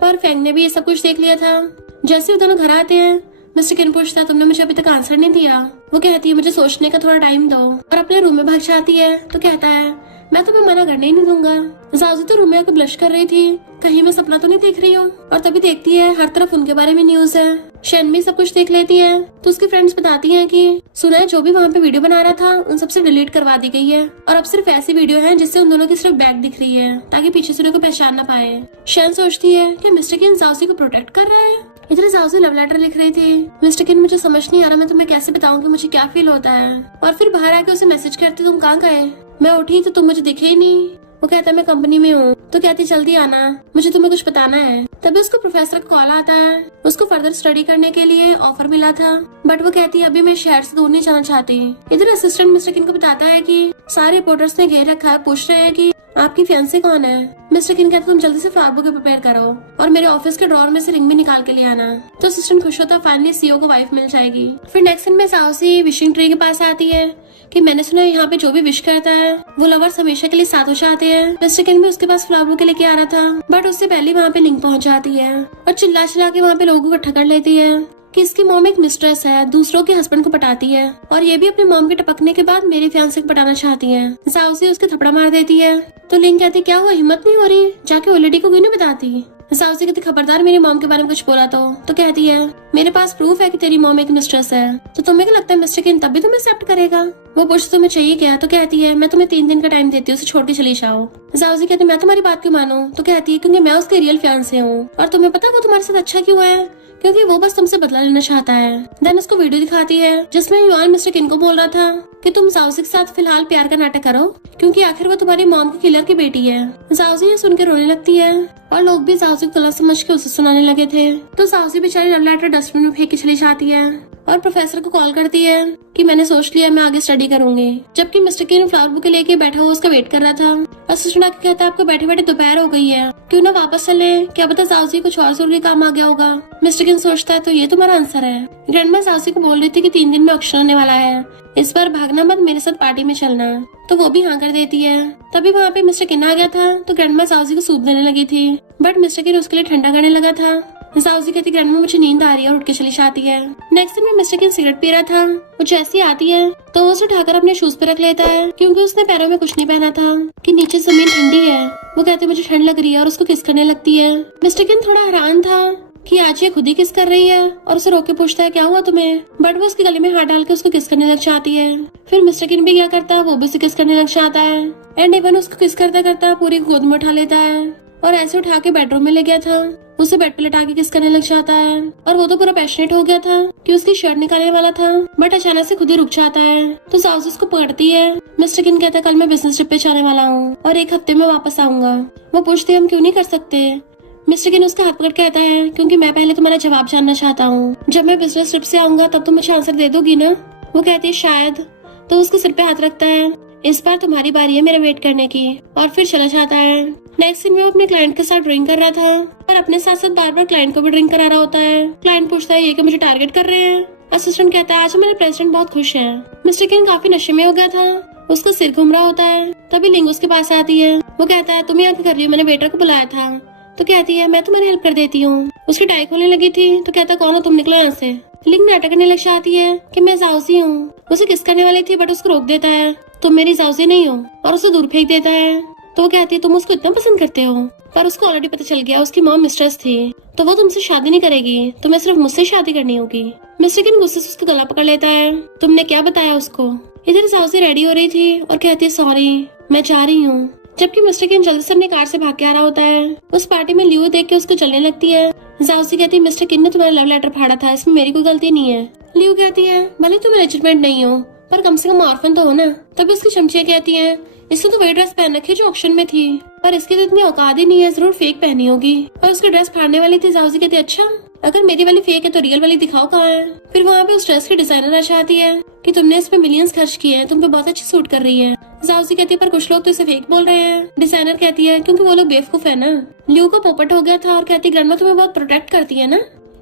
पर फेंग ने भी ये सब कुछ देख लिया था। जैसे वो दोनों घर आते हैं मिस्टर किन पूछता है तुमने मुझे अभी तक आंसर नहीं दिया। वो कहती है मुझे सोचने का थोड़ा टाइम दो, और अपने रूम में भाग जाती है। तो कहता है मैं तुम्हें मना करने ही नहीं दूंगा। जाउजी तो रूम में आकर ब्लश कर रही थी, कहीं मैं सपना तो नहीं देख रही हूँ। और तभी देखती है हर तरफ उनके बारे में न्यूज है। शेन भी सब कुछ देख लेती है तो उसकी फ्रेंड्स बताती हैं कि सुना है जो भी वहाँ पे वीडियो बना रहा था उन सबसे डिलीट करवा दी गई है, और अब सिर्फ ऐसी वीडियो है जिससे उन दोनों की सिर्फ बैक दिख रही है ताकि पीछे से उनको पहचान न पाए। शेन सोचती है कि मिस्टर किन जाउजी को प्रोटेक्ट कर रहा है। इधर जाउजी लव लेटर लिख रही थी। मिस्टर किन मुझे समझ नहीं आ रहा मैं तुम्हें कैसे बताऊं कि मुझे क्या फील होता है। और फिर बाहर आके उसे मैसेज करती तुम कहाँ गए, मैं उठी तो तुम मुझे दिखे ही नहीं। वो कहता मैं कंपनी में हूँ। तो कहती जल्दी आना, मुझे तुम्हें कुछ बताना है। तभी उसको प्रोफेसर का कॉल आता है। उसको फर्दर स्टडी करने के लिए ऑफर मिला था, बट वो कहती है अभी मैं शहर से दूर नहीं जाना चाहती। इधर असिस्टेंट मिस्टर किन को बताता है कि सारे रिपोर्टर्स ने घेर रखा है, पूछ रहे हैं कि आपकी फियांसे कौन है। मिस्टर किन कहता तुम जल्दी से फ्लावर बुके प्रिपेयर करो और मेरे ऑफिस के ड्रॉर में से रिंग भी निकाल के ले आना। तो असिस्टेंट खुश होता है फाइनली सीईओ को वाइफ मिल जाएगी। फिर नेक्स्ट सीन में जाउजी विशिंग ट्री के पास आती है कि मैंने सुना यहाँ पे जो भी विश करता है वो लवर्स हमेशा के लिए साथ हो जाते हैं। मिस्टर किन भी उसके पास फ्लावर बुके लेके आ रहा था, बट उससे पहले वहाँ पे लिंक पहुँच जाती है और चिल्ला चिल्ला के वहाँ पे लोगों को इकट्ठा कर लेती है कि इसकी मॉम एक मिस्ट्रेस है, दूसरों के हस्बैंड को पटाती है, और ये भी अपने मॉम के टपकने के बाद मेरे फियांसे को पटाना चाहती है। जाउजी उसके थपड़ा मार देती है तो लिंक कहती क्या हुआ, हिम्मत नहीं हो रही, जाके ओलेडी को क्यों नहीं बताती। जाउजी कहती खबरदार मेरी मॉम के बारे में कुछ बोला तो कहती है मेरे पास प्रूफ है कि तेरी मॉम एक मिस्ट्रेस है, तो तुम्हें क्या लगता है मिस्टर किन तब भी तुम्हें एक्सेप्ट करेगा। वो पूछती तुम्हें चाहिए क्या, तो कहती है मैं तुम्हें 3 दिन का टाइम देती हूँ, उसे छोड़ के चली जाओ। जाउजी कहती मैं तुम्हारी बात क्यों मानूं, तो कहती है क्योंकि मैं उसके रियल फियांसे हूँ, और तुम्हें पता वो तुम्हारे साथ अच्छा क्यों है, क्योंकि वो बस तुमसे बदला लेना चाहता है। देन उसको वीडियो दिखाती है जिसमें युआन मिस्टर किन को बोल रहा था कि तुम जाउजी के साथ फिलहाल प्यार का नाटक करो, क्योंकि आखिर वो तुम्हारी मॉम के किलर की बेटी है। जाउजी ये सुन के रोने लगती है और लोग भी जाउजी को गलत समझ के उसे सुनाने लगे थे। तो जाउजी बेचारी लव लेटर डस्टबिन में फेंक के चली जाती है और प्रोफेसर को कॉल करती है कि मैंने सोच लिया मैं आगे स्टडी करूंगी। जबकि मिस्टर किन फ्लावर बुके लेके बैठा हुआ उसका वेट कर रहा था। असिस्टेंट आके कहता है आपको बैठे बैठे दोपहर हो गई है, क्यों ना वापस चले, क्या पता जाउजी कुछ और जरूरी काम आ गया होगा। मिस्टर किन सोचता है तो ये तुम्हारा आंसर है। ग्रैंडमा जाउजी को बोल रही थी कि 3 दिन में ऑक्शन होने वाला है, इस बार भागना मत, मेरे साथ पार्टी में चलना, तो वो भी हाँ कर देती है। तभी वहाँ पे मिस्टर किन आ गया था तो ग्रैंडमा जाउजी को सूप देने लगी थी, बट मिस्टर किन उसके लिए ठंडा करने लगा था। जाउजी कहती ग्रैंडमा मुझे नींद आ रही है और उठ के चली जाती है। नेक्स्ट दिन में मिस्टर किन सिगरेट पी रहा था, वो जैसी आती है तो उसे उठाकर अपने शूज पे रख लेता है, क्योंकि उसने पैरों में कुछ नहीं पहना था कि नीचे जमीन ठंडी है। वो कहते मुझे ठंड लग रही है और उसको किस करने लगती है। मिस्टर किन थोड़ा हैरान था कि आज ये खुद ही किस कर रही है और उसे रोक के पूछता है क्या हुआ तुम्हें, बट वो उसके गले में हाथ डाल के उसको किस करने लग जाती है। फिर मिस्टर किन भी क्या करता है, वो भी उसे किस करने लग जाता है एंड इवन उसको किस करता करता पूरी गोद में उठा लेता है और ऐसे उठा के बेडरूम में ले गया था, उसे बेड पे लेटा के किस करने लग जाता है और वो तो पूरा पैशनेट हो गया था कि उसकी शर्ट निकालने वाला था, बट अचानक से खुद ही रुक जाता है। तो साउस उसको पकड़ती है। मिस्टर किन कहता है कल मैं बिजनेस ट्रिप पे जाने वाला हूँ और 1 हफ्ते में वापस आऊंगा। वो पूछते हैं हम क्यों नहीं कर सकते। मिस्टर किन उसका हाथ पकड़ कहता है क्योंकि मैं पहले तुम्हारा जवाब जानना चाहता हूँ, जब मैं बिजनेस ट्रिप से आऊंगा तब तुम मुझे आंसर दे दोगी ना। वो कहती है शायद। तो उसके सिर पे हाथ रखता है, इस बार तुम्हारी बारी है मेरा वेट करने की, और फिर चला जाता है। नेक्स्ट सीन में वो अपने क्लाइंट के साथ ड्रिंक कर रहा था और अपने साथ साथ बार बार क्लाइंट को भी ड्रिंक करा रहा होता है। क्लाइंट पूछता है ये कि मुझे टारगेट कर रहे हैं। असिस्टेंट कहता है आज हमारे प्रेसिडेंट बहुत खुश है। मिस्टर किन काफी नशे में हो गया था, उसका सिर घूम रहा होता है। तभी लिंग उसके पास आती है। वो कहता है तुम यहाँ क्या कर रही हो, मैंने वेटर को बुलाया था। तो कहती है मैं तुम्हारी हेल्प कर देती हूँ। उसकी टाई खोलने लगी थी तो कहता कौन हो तुम, निकलो यहाँ से। लिंग नाटक करने लग जाती है कि मैं जाऊसी हूँ। उसे किस करने वाली थी बट उसको रोक देता है, तुम मेरी जाऊसी नहीं हो, और उसे दूर फेंक देता है। तो वो कहती है तुम उसको इतना पसंद करते हो, पर उसको ऑलरेडी पता चल गया उसकी मॉम मिस्ट्रेस थी, तो वो तुमसे शादी नहीं करेगी, तुम्हें सिर्फ मुझसे शादी करनी होगी। मिस्टर किन गुस्से से उसका गला पकड़ लेता है, तुमने क्या बताया उसको। इधर जाऊसी रेडी हो रही थी और कहती है सॉरी मैं जा रही हूँ, जबकि मिस्टर किन जल्दी से अपनी कार से भाग के आ रहा होता है। उस पार्टी में लियो देख के उसको चलने लगती है। जाऊसी कहती है मिस्टर किन ने तुम्हारा लव लेटर फाड़ा था, इसमें मेरी कोई गलती नहीं है। लियो कहती है भले तुम लेजिटमेट नहीं हो पर कम से कम ऑर्फन तो हो ना। तभी उसकी चमचियां कहती हैं इसने तो वही ड्रेस पहन रखी जो ऑक्शन में थी, पर इसकी तो इतनी औकात ही नहीं है, जरूर फेक पहनी होगी। और उसकी ड्रेस फाड़ने वाली थी। जाऊसी कहती है अच्छा अगर मेरी वाली फेक है तो रियल वाली दिखाओ कहाँ है। फिर वहाँ पे उस ड्रेस की डिजाइनर आ जाती है कि तुमने इसमें मिलियंस खर्च किए हैं, तुम पे बहुत अच्छी सूट कर रही है। जाऊसी कहती है पर कुछ लोग तो इसे फेक बोल रहे हैं। डिजाइनर कहती है क्योंकि वो लोग बेवकूफ है ना। लियो को पोपट हो गया था और कहती ग्रैंडमा तुम्हें बहुत प्रोटेक्ट करती है ना।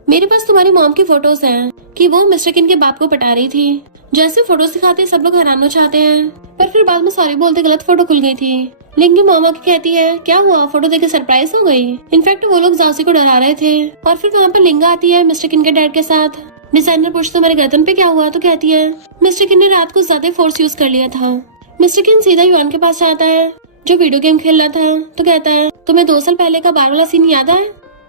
मेरे पास तुम्हारी मॉम की फोटोज हैं कि वो मिस्टर किन के बाप को पटा रही थी। जैसे फोटोज दिखाते सब लोग हैरान हो जाते हैं, पर फिर बाद में सॉरी बोलते गलत फोटो खुल गई थी। लिंग मामा की कहती है क्या हुआ, फोटो देख के सरप्राइज हो गई। इनफैक्ट वो लोग जाऊसी को डरा रहे थे। और फिर वहाँ पर लिंगा आती है मिस्टर किन के डैड के साथ। डिजाइनर पूछते तुम्हारे गर्दन पे क्या हुआ, तो कहती है मिस्टर किन ने रात को ज्यादा फोर्स यूज कर लिया था। मिस्टर किन सीधा युआन के पास जाता है जो वीडियो गेम खेल रहा था। तो कहता है तुम्हें 2 साल पहले का बार वाला सीन याद है।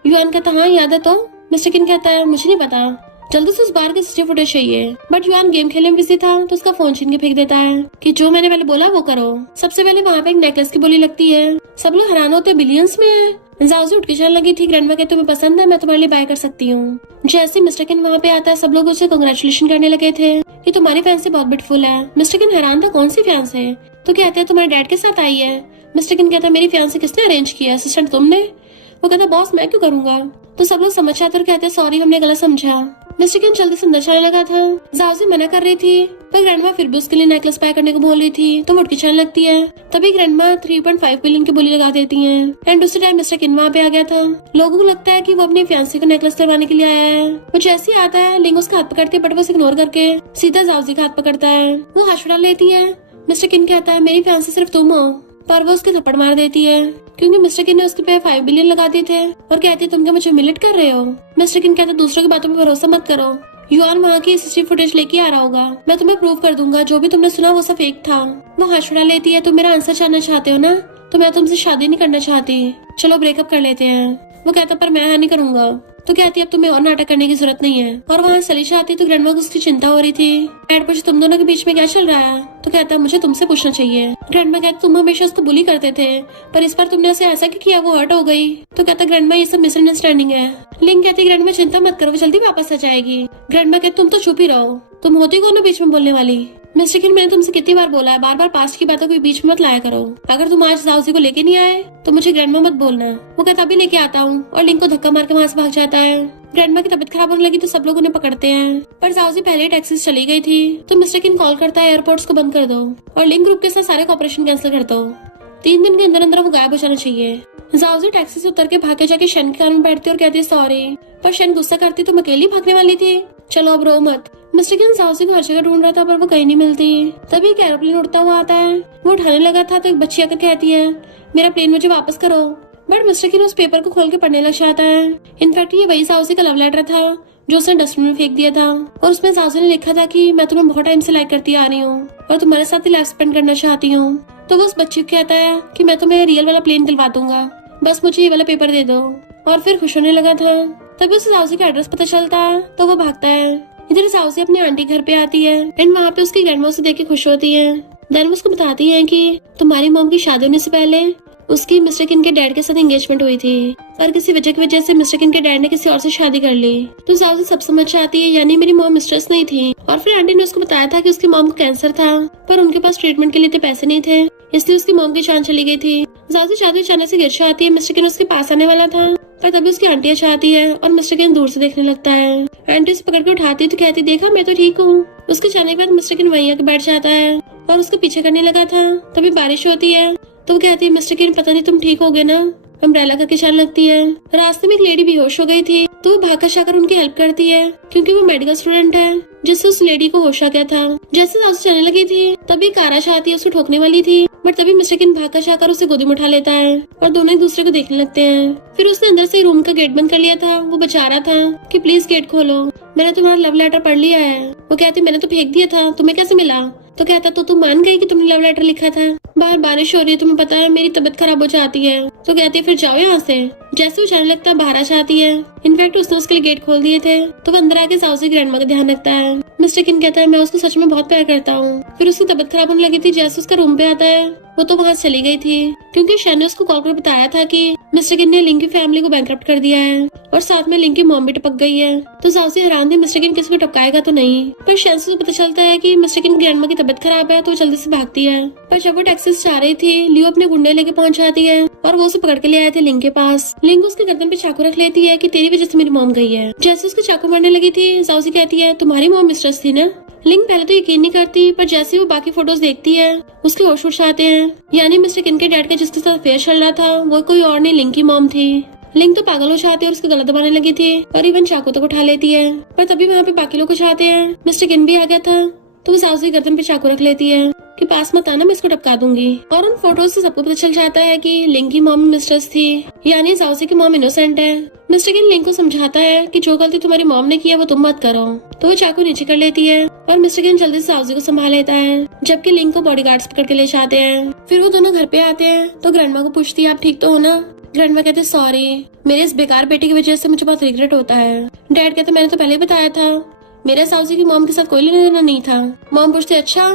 युआन कहता हाँ याद है। तो मिस्टर किन कहता है मुझे नहीं पता, जल्दी से उस बार की सीसी फुटेज चाहिए। बट युआन गेम खेलने में बिजी था तो उसका फोन छीन के फेंक देता है कि जो मैंने पहले बोला वो करो। सबसे पहले वहाँ पे एक नेकलेस की बोली लगती है, सब लोग हैरान होते बिलियंस में है। जाऊसी उठ के चलने लगी थी। ग्रैंडमा कहते तुम्हें पसंद है, मैं तुम्हारे लिए बाय कर सकती हूँ। जैसे मिस्टर किन वहाँ पे आता है सब लोग उसे कांग्रेचुलेशन करने लगे थे कि तुम्हारी फैंसी बहुत ब्यूटीफुल है। मिस्टर किन हैरान था कौन सी फैंस है। तो कहते हैं तुम्हारे डैड के साथ आई है। मिस्टर किन कहता है मेरी फैंसी किसने अरेंज किया, असिस्टेंट तुमने। वो कहता बॉस मैं क्यों करूंगा। तो सब लोग समझ आते और कहते सॉरी हमने गलत समझा। मिस्टर किन जल्दी से अंदर जाने लगा था। जाऊसी मना कर रही थी पर ग्रैंडमा फिर भी उसके लिए नेकलेस पैक करने को बोल रही थी तो मुटकी चलने लगती है। तभी ग्रैंडमा 3.5 बिलियन की बोली लगा देती है एंड उसी टाइम मिस्टर किन वहाँ पे आ गया था। लोगों को लगता है कि वो अपनी फियांसी को नेकलेस करवाने के लिए आया है। वो जैसे ही आता है लिंग उसका हाथ पकड़ती है बट वो इग्नोर करके सीधा जाऊसी का हाथ पकड़ता है। वो हाथ छुड़ा लेती है। मिस्टर किन कहता है मेरी फियांसी सिर्फ तुम हो, पर वो उसके थप्पड़ मार देती है क्योंकि मिस्टर किन ने उसके पे 5 बिलियन लगा दिए थे और कहती है तुम क्या मुझे मिलिट कर रहे हो। मिस्टर किन कहता है दूसरों की बातों पे भरोसा मत करो, युआन वहाँ की सीसीटीवी फुटेज लेके आ रहा होगा, मैं तुम्हें प्रूव कर दूंगा जो भी तुमने सुना वो सब फेक था। वो हाथ छुड़ा लेती है तुम मेरा आंसर जानना चाहते हो ना, तो मैं तुमसे शादी नहीं करना चाहती, चलो ब्रेकअप कर लेते हैं। वो कहता पर मैं नहीं करूंगा। तो कहती अब तुम्हें और नाटक करने की जरूरत नहीं है। और वहाँ सलीशा आती तो ग्रैंडमा को उसकी चिंता हो रही थी। डैड पूछे तुम दोनों के बीच में क्या चल रहा है। तो कहता मुझे तुमसे पूछना चाहिए। ग्रैंडमा कहती तुम हमेशा उसको बुली करते थे पर इस बार तुमने उसे ऐसा क्या किया वो हर्ट हो गई। तो कहता ग्रैंडमा ये सब मिसअंडरस्टैंडिंग है। लिंग कहती ग्रैंडमा चिंता मत करो वो जल्दी वापस आ जाएगी। ग्रैंडमा कहती तुम तो चुप ही रहो, तुम होती कौन हो बीच में बोलने वाली। मिस्टर किन मैंने तुमसे कितनी बार बोला है बार बार पास्ट की बातों को बीच में मत लाया करो। अगर तुम आज जाऊसी को लेके नहीं आए तो मुझे ग्रैंडमा मत बोलना। वो कहता अभी लेके आता हूँ और लिंग को धक्का मार के वहाँ से भाग जाता है। ग्रैंडमा की तबीयत खराब होने लगी तो सब लोग उन्हें पकड़ते हैं पर जाऊसी पहले टैक्सी से चली गई थी। तो मिस्टर किन कॉल करता है एयरपोर्ट्स को बंद कर दो और लिंग ग्रुप के साथ सारे ऑपरेशन कैंसिल कर दो। 3 दिन के अंदर अंदर वो गायब हो जाना चाहिए। जाऊसी टैक्सी से उतर के भागे जाके शन के कार में बैठती और कहती है सॉरी, पर शन गुस्सा करती तुम अकेली भागने वाली थी, चलो अब रो मत। मिस्टर किन जाऊसी को हर जगह ढूंढ रहा था पर वो कहीं नहीं मिलती। तभी एक एरोप्लेन उड़ता हुआ आता है। वो उठाने लगा था तो एक बच्ची आकर कहती है मेरा प्लेन मुझे वापस करो। बट मिस्टर किन उस पेपर को खोल के पढ़ने लग जाता है। इनफैक्ट ये वही जाऊसी का लव लेटर था जो उसने डस्टबिन में फेंक दिया था और उसमें जाऊसी ने लिखा था कि मैं तुम्हें बहुत टाइम से लाइक करती आ रही हूँ और तुम्हारे साथ ही लाइफ स्पेंड करना चाहती हूँ। तो वो उस बच्ची को कहता है कि मैं तुम्हें रियल वाला प्लेन दिलवा दूंगा, बस मुझे ये वाला पेपर दे दो। और फिर खुश होने लगा था। तभी उसे साउसी का एड्रेस पता चलता है तो वो भागता है। इधर साउसी अपनी आंटी घर पे आती है एंड वहाँ पे उसकी ग्रैंडमा उसे देख के खुश होती है। देन उसको बताती है कि तुम्हारी मॉम की शादी होने से पहले उसकी मिस्टर किन के डैड के साथ एंगेजमेंट हुई थी, पर किसी वजह की वजह से मिस्टर किन के डैड ने किसी और से शादी कर ली। तो साउसी सब समझ जाती है, यानी मेरी मॉम मिस्ट्रेस नहीं थी। और फिर आंटी ने उसको बताया था कि उसकी मॉम को कैंसर था, पर उनके पास ट्रीटमेंट के लिए पैसे नहीं थे, इसलिए उसकी मॉम की जान चली गई थी। साउसी चाहती अचानक से गिरशा आती है, मिस्टर किन उसके पास आने वाला था, पर तभी उसकी आंटी अच्छा आती है और मिस्टर किन दूर से देखने लगता है। आंटी उसे पकड़ के उठाती तो कहती, देखा मैं तो ठीक हूँ। उसके जाने के बाद मिस्टर किन वहीं आके बैठ जाता है और उसके पीछे करने लगा था। तभी बारिश होती है तो वो कहती है, मिस्टर किन पता नहीं तुम ठीक हो गए ना। अम्ब्रेला करके चलने लगती है। रास्ते में एक लेडी बेहोश हो गई थी तो वो भाग कर आकर उनकी हेल्प करती है, क्योंकि वो मेडिकल स्टूडेंट है, जिससे उस लेडी को होश आ गया था। जैसे साउसी चलने लगी थी तभी कार आती है, उसको ठोकने वाली थी, बट तभी मिस्टर किन भाग कर आकर उसे गोदी में उठा लेता है और दोनों एक दूसरे को देखने लगते हैं। फिर उसने अंदर से रूम का गेट बंद कर लिया था। वो बचा रहा था कि प्लीज गेट खोलो, मैंने तुम्हारा लव लेटर पढ़ लिया है। वो कहती, मैंने तो फेंक दिया था, तुम्हें कैसे मिला? तो कहता, तो तुम मान गई कि तुमने लव लेटर लिखा था? बाहर बारिश हो रही है, तुम्हें पता है मेरी तबीयत खराब हो जाती है। तो कहती है, फिर जाओ यहाँ से। जैसे वो जाने लगता है बाहर आ जाती है। इनफैक्ट उसने उसके लिए गेट खोल दिए थे तो वो अंदर आके साउसी ग्रैंडमा का ध्यान रखता है। मिस्टर किन कहता है, मैं उसको सच में बहुत प्यार करता हूँ। फिर उसकी तबीयत खराब होने लगी थी। जैसे उसका रूम पे आता है वो तो वहाँ चली गई थी, क्योंकि शैन ने उसको कॉल कर बताया था कि मिस्टर किन ने लिंक की फैमिली को बैंकरप्ट कर दिया है और साथ में लिंक की मॉम भी टपक गई है। तो साउसी हैरान थी, मिस्टर किन किसी को टपकाएगा तो नहीं। पर शैन से पता चलता है कि मिस्टर किन ग्रैंडमा की तबीयत खराब है तो वो जल्दी से भागती है। पर जब वो टैक्सी से जा रही थी लियो अपने गुंडे लेके पहुंच जाती है और वो उसे पकड़ के ले आए थे लिंक के पास। लिंक उसके गर्दन पे चाकू रख लेती है कि तेरी वजह से मेरी मॉम गई है। जैसे उसको चाकू मारने लगी थी साउसी कहती है, तुम्हारी मॉम मिस्ट्रेस थी ना? लिंक पहले तो यकीन नहीं करती, पर जैसे वो बाकी फोटोज देखती है उसके होश उड़ जाते हैं, यानी मिस्टर किन के डैड का जिसके साथ अफेयर चल रहा था वो कोई और नहीं लिंक की मॉम थी। लिंक तो पागल हो जाती है और उसका गला दबाने लगी थी और इवन चाकू तक उठा लेती है। पर तभी वहाँ पे बाकी लोग चाहते हैं, मिस्टर किन भी आ गया था तो वो साउसी गर्दन पे चाकू रख लेती है कि पास मत आना, मैं इसको टपका दूंगी। और उन फोटोज से सबको पता चल जाता है कि लिंक की मॉम मिस्ट्रेस थी, यानी साउसी की मॉम इनोसेंट है। मिस्टर किन लिंक को समझाता है कि जो गलती तुम्हारी मॉम ने की है वो तुम मत करो। तो वो चाकू नीचे कर लेती है और मिस्टर किन जल्दी से साउसी को संभाल लेता है, जबकि लिंक को बॉडीगार्ड्स पकड़ के ले जाते हैं। फिर वो दोनों घर पे आते हैं तो ग्रैंडमा को पूछती है, आप ठीक तो हो ना? ग्रैंडमा कहते, सॉरी, मेरे इस बेकार बेटे की वजह से मुझे बहुत रिग्रेट होता है। डैड कहते, मैंने तो पहले ही बताया था मेरे साउसी की मॉम के साथ कोई लेना देना नहीं था। मॉम पूछती, अच्छा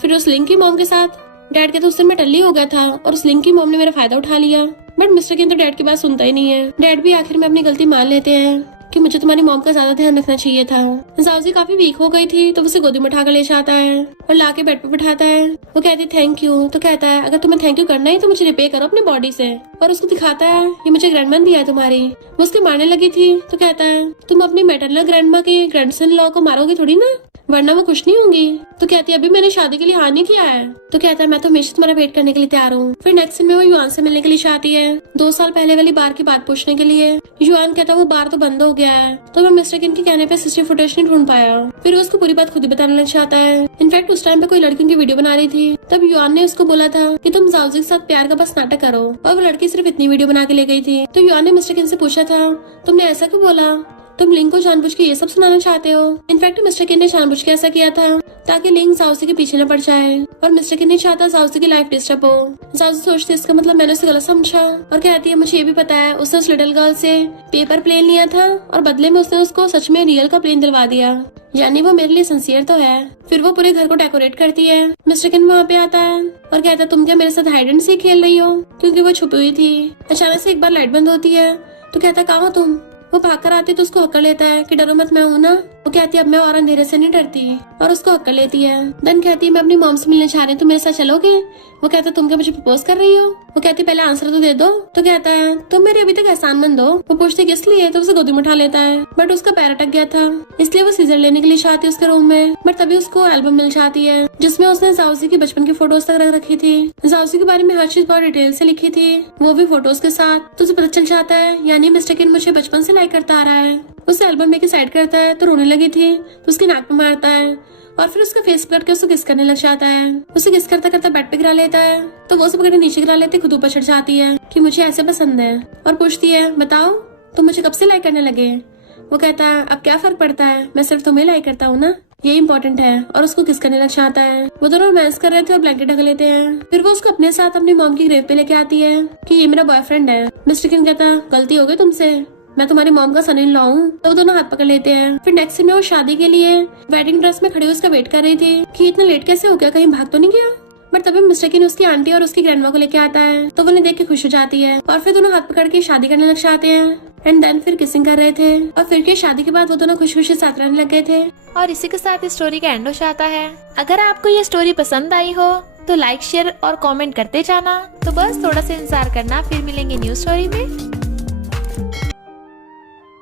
फिर उस लिंक की मॉम के साथ? डैड कहते, उस दिन मैं टल्ली हो गया था और उस लिंक की मॉम ने मेरा फायदा उठा लिया। बट मिस्टर किन तो डैड की बात सुनता ही नहीं है। डैड भी आखिर में अपनी गलती मान लेते हैं कि मुझे तुम्हारी मॉम का ज्यादा ध्यान रखना चाहिए था। साउसी काफी वीक हो गई थी तो उसे गोदी में उठाकर ले जाता है और लाके बेड पे बिठाता है। वो कहती थैंक यू। तो कहता है, अगर तुम्हें थैंक यू करना है तो मुझे रिपे करो अपनी बॉडी से। और उसको दिखाता है, ये मुझे ग्रैंडमा दिया है तुम्हारी। वो उसके मारने लगी थी तो कहता है, तुम अपनी मैटरनल ग्रैंडमा के ग्रैंडसन लॉ को मारोगी थोड़ी ना, वरना वो खुश नहीं होंगी। तो कहती है, अभी मैंने शादी के लिए हाँ नहीं किया है। तो कहता है, मैं तो हमेशा तुम्हारा वेट करने के लिए तैयार हूँ। फिर नेक्स्ट सीन में वो युआन से मिलने के लिए चाहती है, 2 साल पहले वाली बार की बात पूछने के लिए। युआन कहता है, वो बार तो बंद हो गया है। तो मैं मिस्टर किन के कहने पे सिस्टर फुटेज नहीं ढूंढ पाया। फिर उसको पूरी बात खुद ही बताने लग जाता है। इनफैक्ट उस टाइम पे कोई लड़कियों की वीडियो बना रही थी, तब युआन ने उसको बोला था कि तुम जाओजी के साथ प्यार का बस नाटक करो, और वो लड़की सिर्फ इतनी वीडियो बना के ले गई थी। तो युआन ने मिस्टर किन से पूछा था, तुमने ऐसा क्यों बोला? तुम लिंक को जानबूझ के ये सब सुनाना चाहते हो? इनफैक्ट मिस्टर किन ने जानबूझ के ऐसा किया था ताकि लिंक साउसी के पीछे न पड़ जाए, और मिस्टर किन नहीं चाहता साउसी की लाइफ डिस्टर्ब हो। साउसी सोचती है इसका मतलब मैंने उसे गलत समझा, और कहती है, मुझे ये भी पता है उसने उस लिटिल गर्ल से पेपर प्लेन लिया था और बदले में उसने उसको सच में रियल का प्लेन दिलवा दिया, यानी वो मेरे लिए सिंसियर तो है। फिर वो पूरे घर को डेकोरेट करती है। मिस्टर किन वहाँ पे आता है और कहता है, तुम क्या मेरे साथ हाइड एंड सीक खेल रही हो? क्योंकि वो छुपी हुई थी। अचानक से एक बार लाइट बंद होती है तो कहता है, कहाँ हो तुम? वो भागकर आती तो उसको हक्का लेता है कि डरो मत, मैं हूँ ना। वो कहती है, अब मैं और अंधेरे से नहीं डरती, और उसको हक्का लेती है। देन कहती है, मैं अपनी मॉम से मिलने जा रही हूँ, तुम मेरे साथ चलोगे? वो कहता है, तुम क्या मुझे प्रपोज कर रही हो? वो कहती है, पहले आंसर तो दे दो। तो कहता है, तुम मेरे अभी तक एहसानमंद हो। वो पूछती किस लिए? तो उसे गोदी में उठा लेता है, बट उसका पैर अटक गया था, इसलिए वो सीजर लेने के लिए जाती है उसके रूम में। बट तभी उसको एल्बम मिल जाती है जिसमें उसने जाउसी की बचपन की फोटोज तक रख रखी थी। जाउसी के बारे में हर चीज बहुत डिटेल से लिखी थी, वो भी फोटोज के साथ। तो उसे पता चल जाता है, यानी मिस्टर किन मुझे बचपन से लाइक करता आ रहा है। उसे एल्बम लेके साइड करता है तो रोने लगी थी, तो उसकी नाक पे मारता है और फिर उसका फेस पकड़ के उसको किस करने लग जाता है। उसे किस करता करता बेड पे गिरा लेता है, तो वो उसे पकड़ के नीचे गिरा लेते खुद ऊपर चढ़ जाती है कि मुझे ऐसे पसंद है, और पूछती है, बताओ तुम मुझे कब से लाइक करने लगे? वो कहता है, अब क्या फर्क पड़ता है, मैं सिर्फ तुम्हें लाइक करता हूँ ना, ये इम्पोर्टेंट है। और उसको किस करने लग जाता है। वो दोनों रोमांस कर रहे थे और ब्लैंकेट ढक लेते हैं। फिर वो उसको अपने साथ अपनी मॉम की ग्रेव पे लेके आती है कि ये मेरा बॉयफ्रेंड है। मिस्टर किन कहता, गलती हो गई तुमसे, मैं तुम्हारी मॉम का सन इन लॉ हूँ। तो वो दोनों हाथ पकड़ लेते हैं। फिर नेक्स्ट सीन में वो शादी के लिए वेडिंग ड्रेस में खड़ी उसका वेट कर रही थी कि इतना लेट कैसे हो गया, कहीं भाग तो नहीं गया। बट तभी मिस्टेकन उसकी आंटी और उसकी ग्रैंडमा को लेके आता है, तो वो उन्हें देख के खुश हो जाती है और फिर दोनों हाथ पकड़ के शादी करने लग जाते हैं। एंड देन फिर किसिंग कर रहे थे और फिर के शादी के बाद वो दोनों खुशी खुशी साथ रहने लग गए थे। और इसी के साथ इस स्टोरी का एंड हो जाता है। अगर आपको ये स्टोरी पसंद आई हो तो लाइक शेयर और कमेंट करते जाना। तो बस थोड़ा सा इंतजार करना, फिर मिलेंगे न्यू स्टोरी में।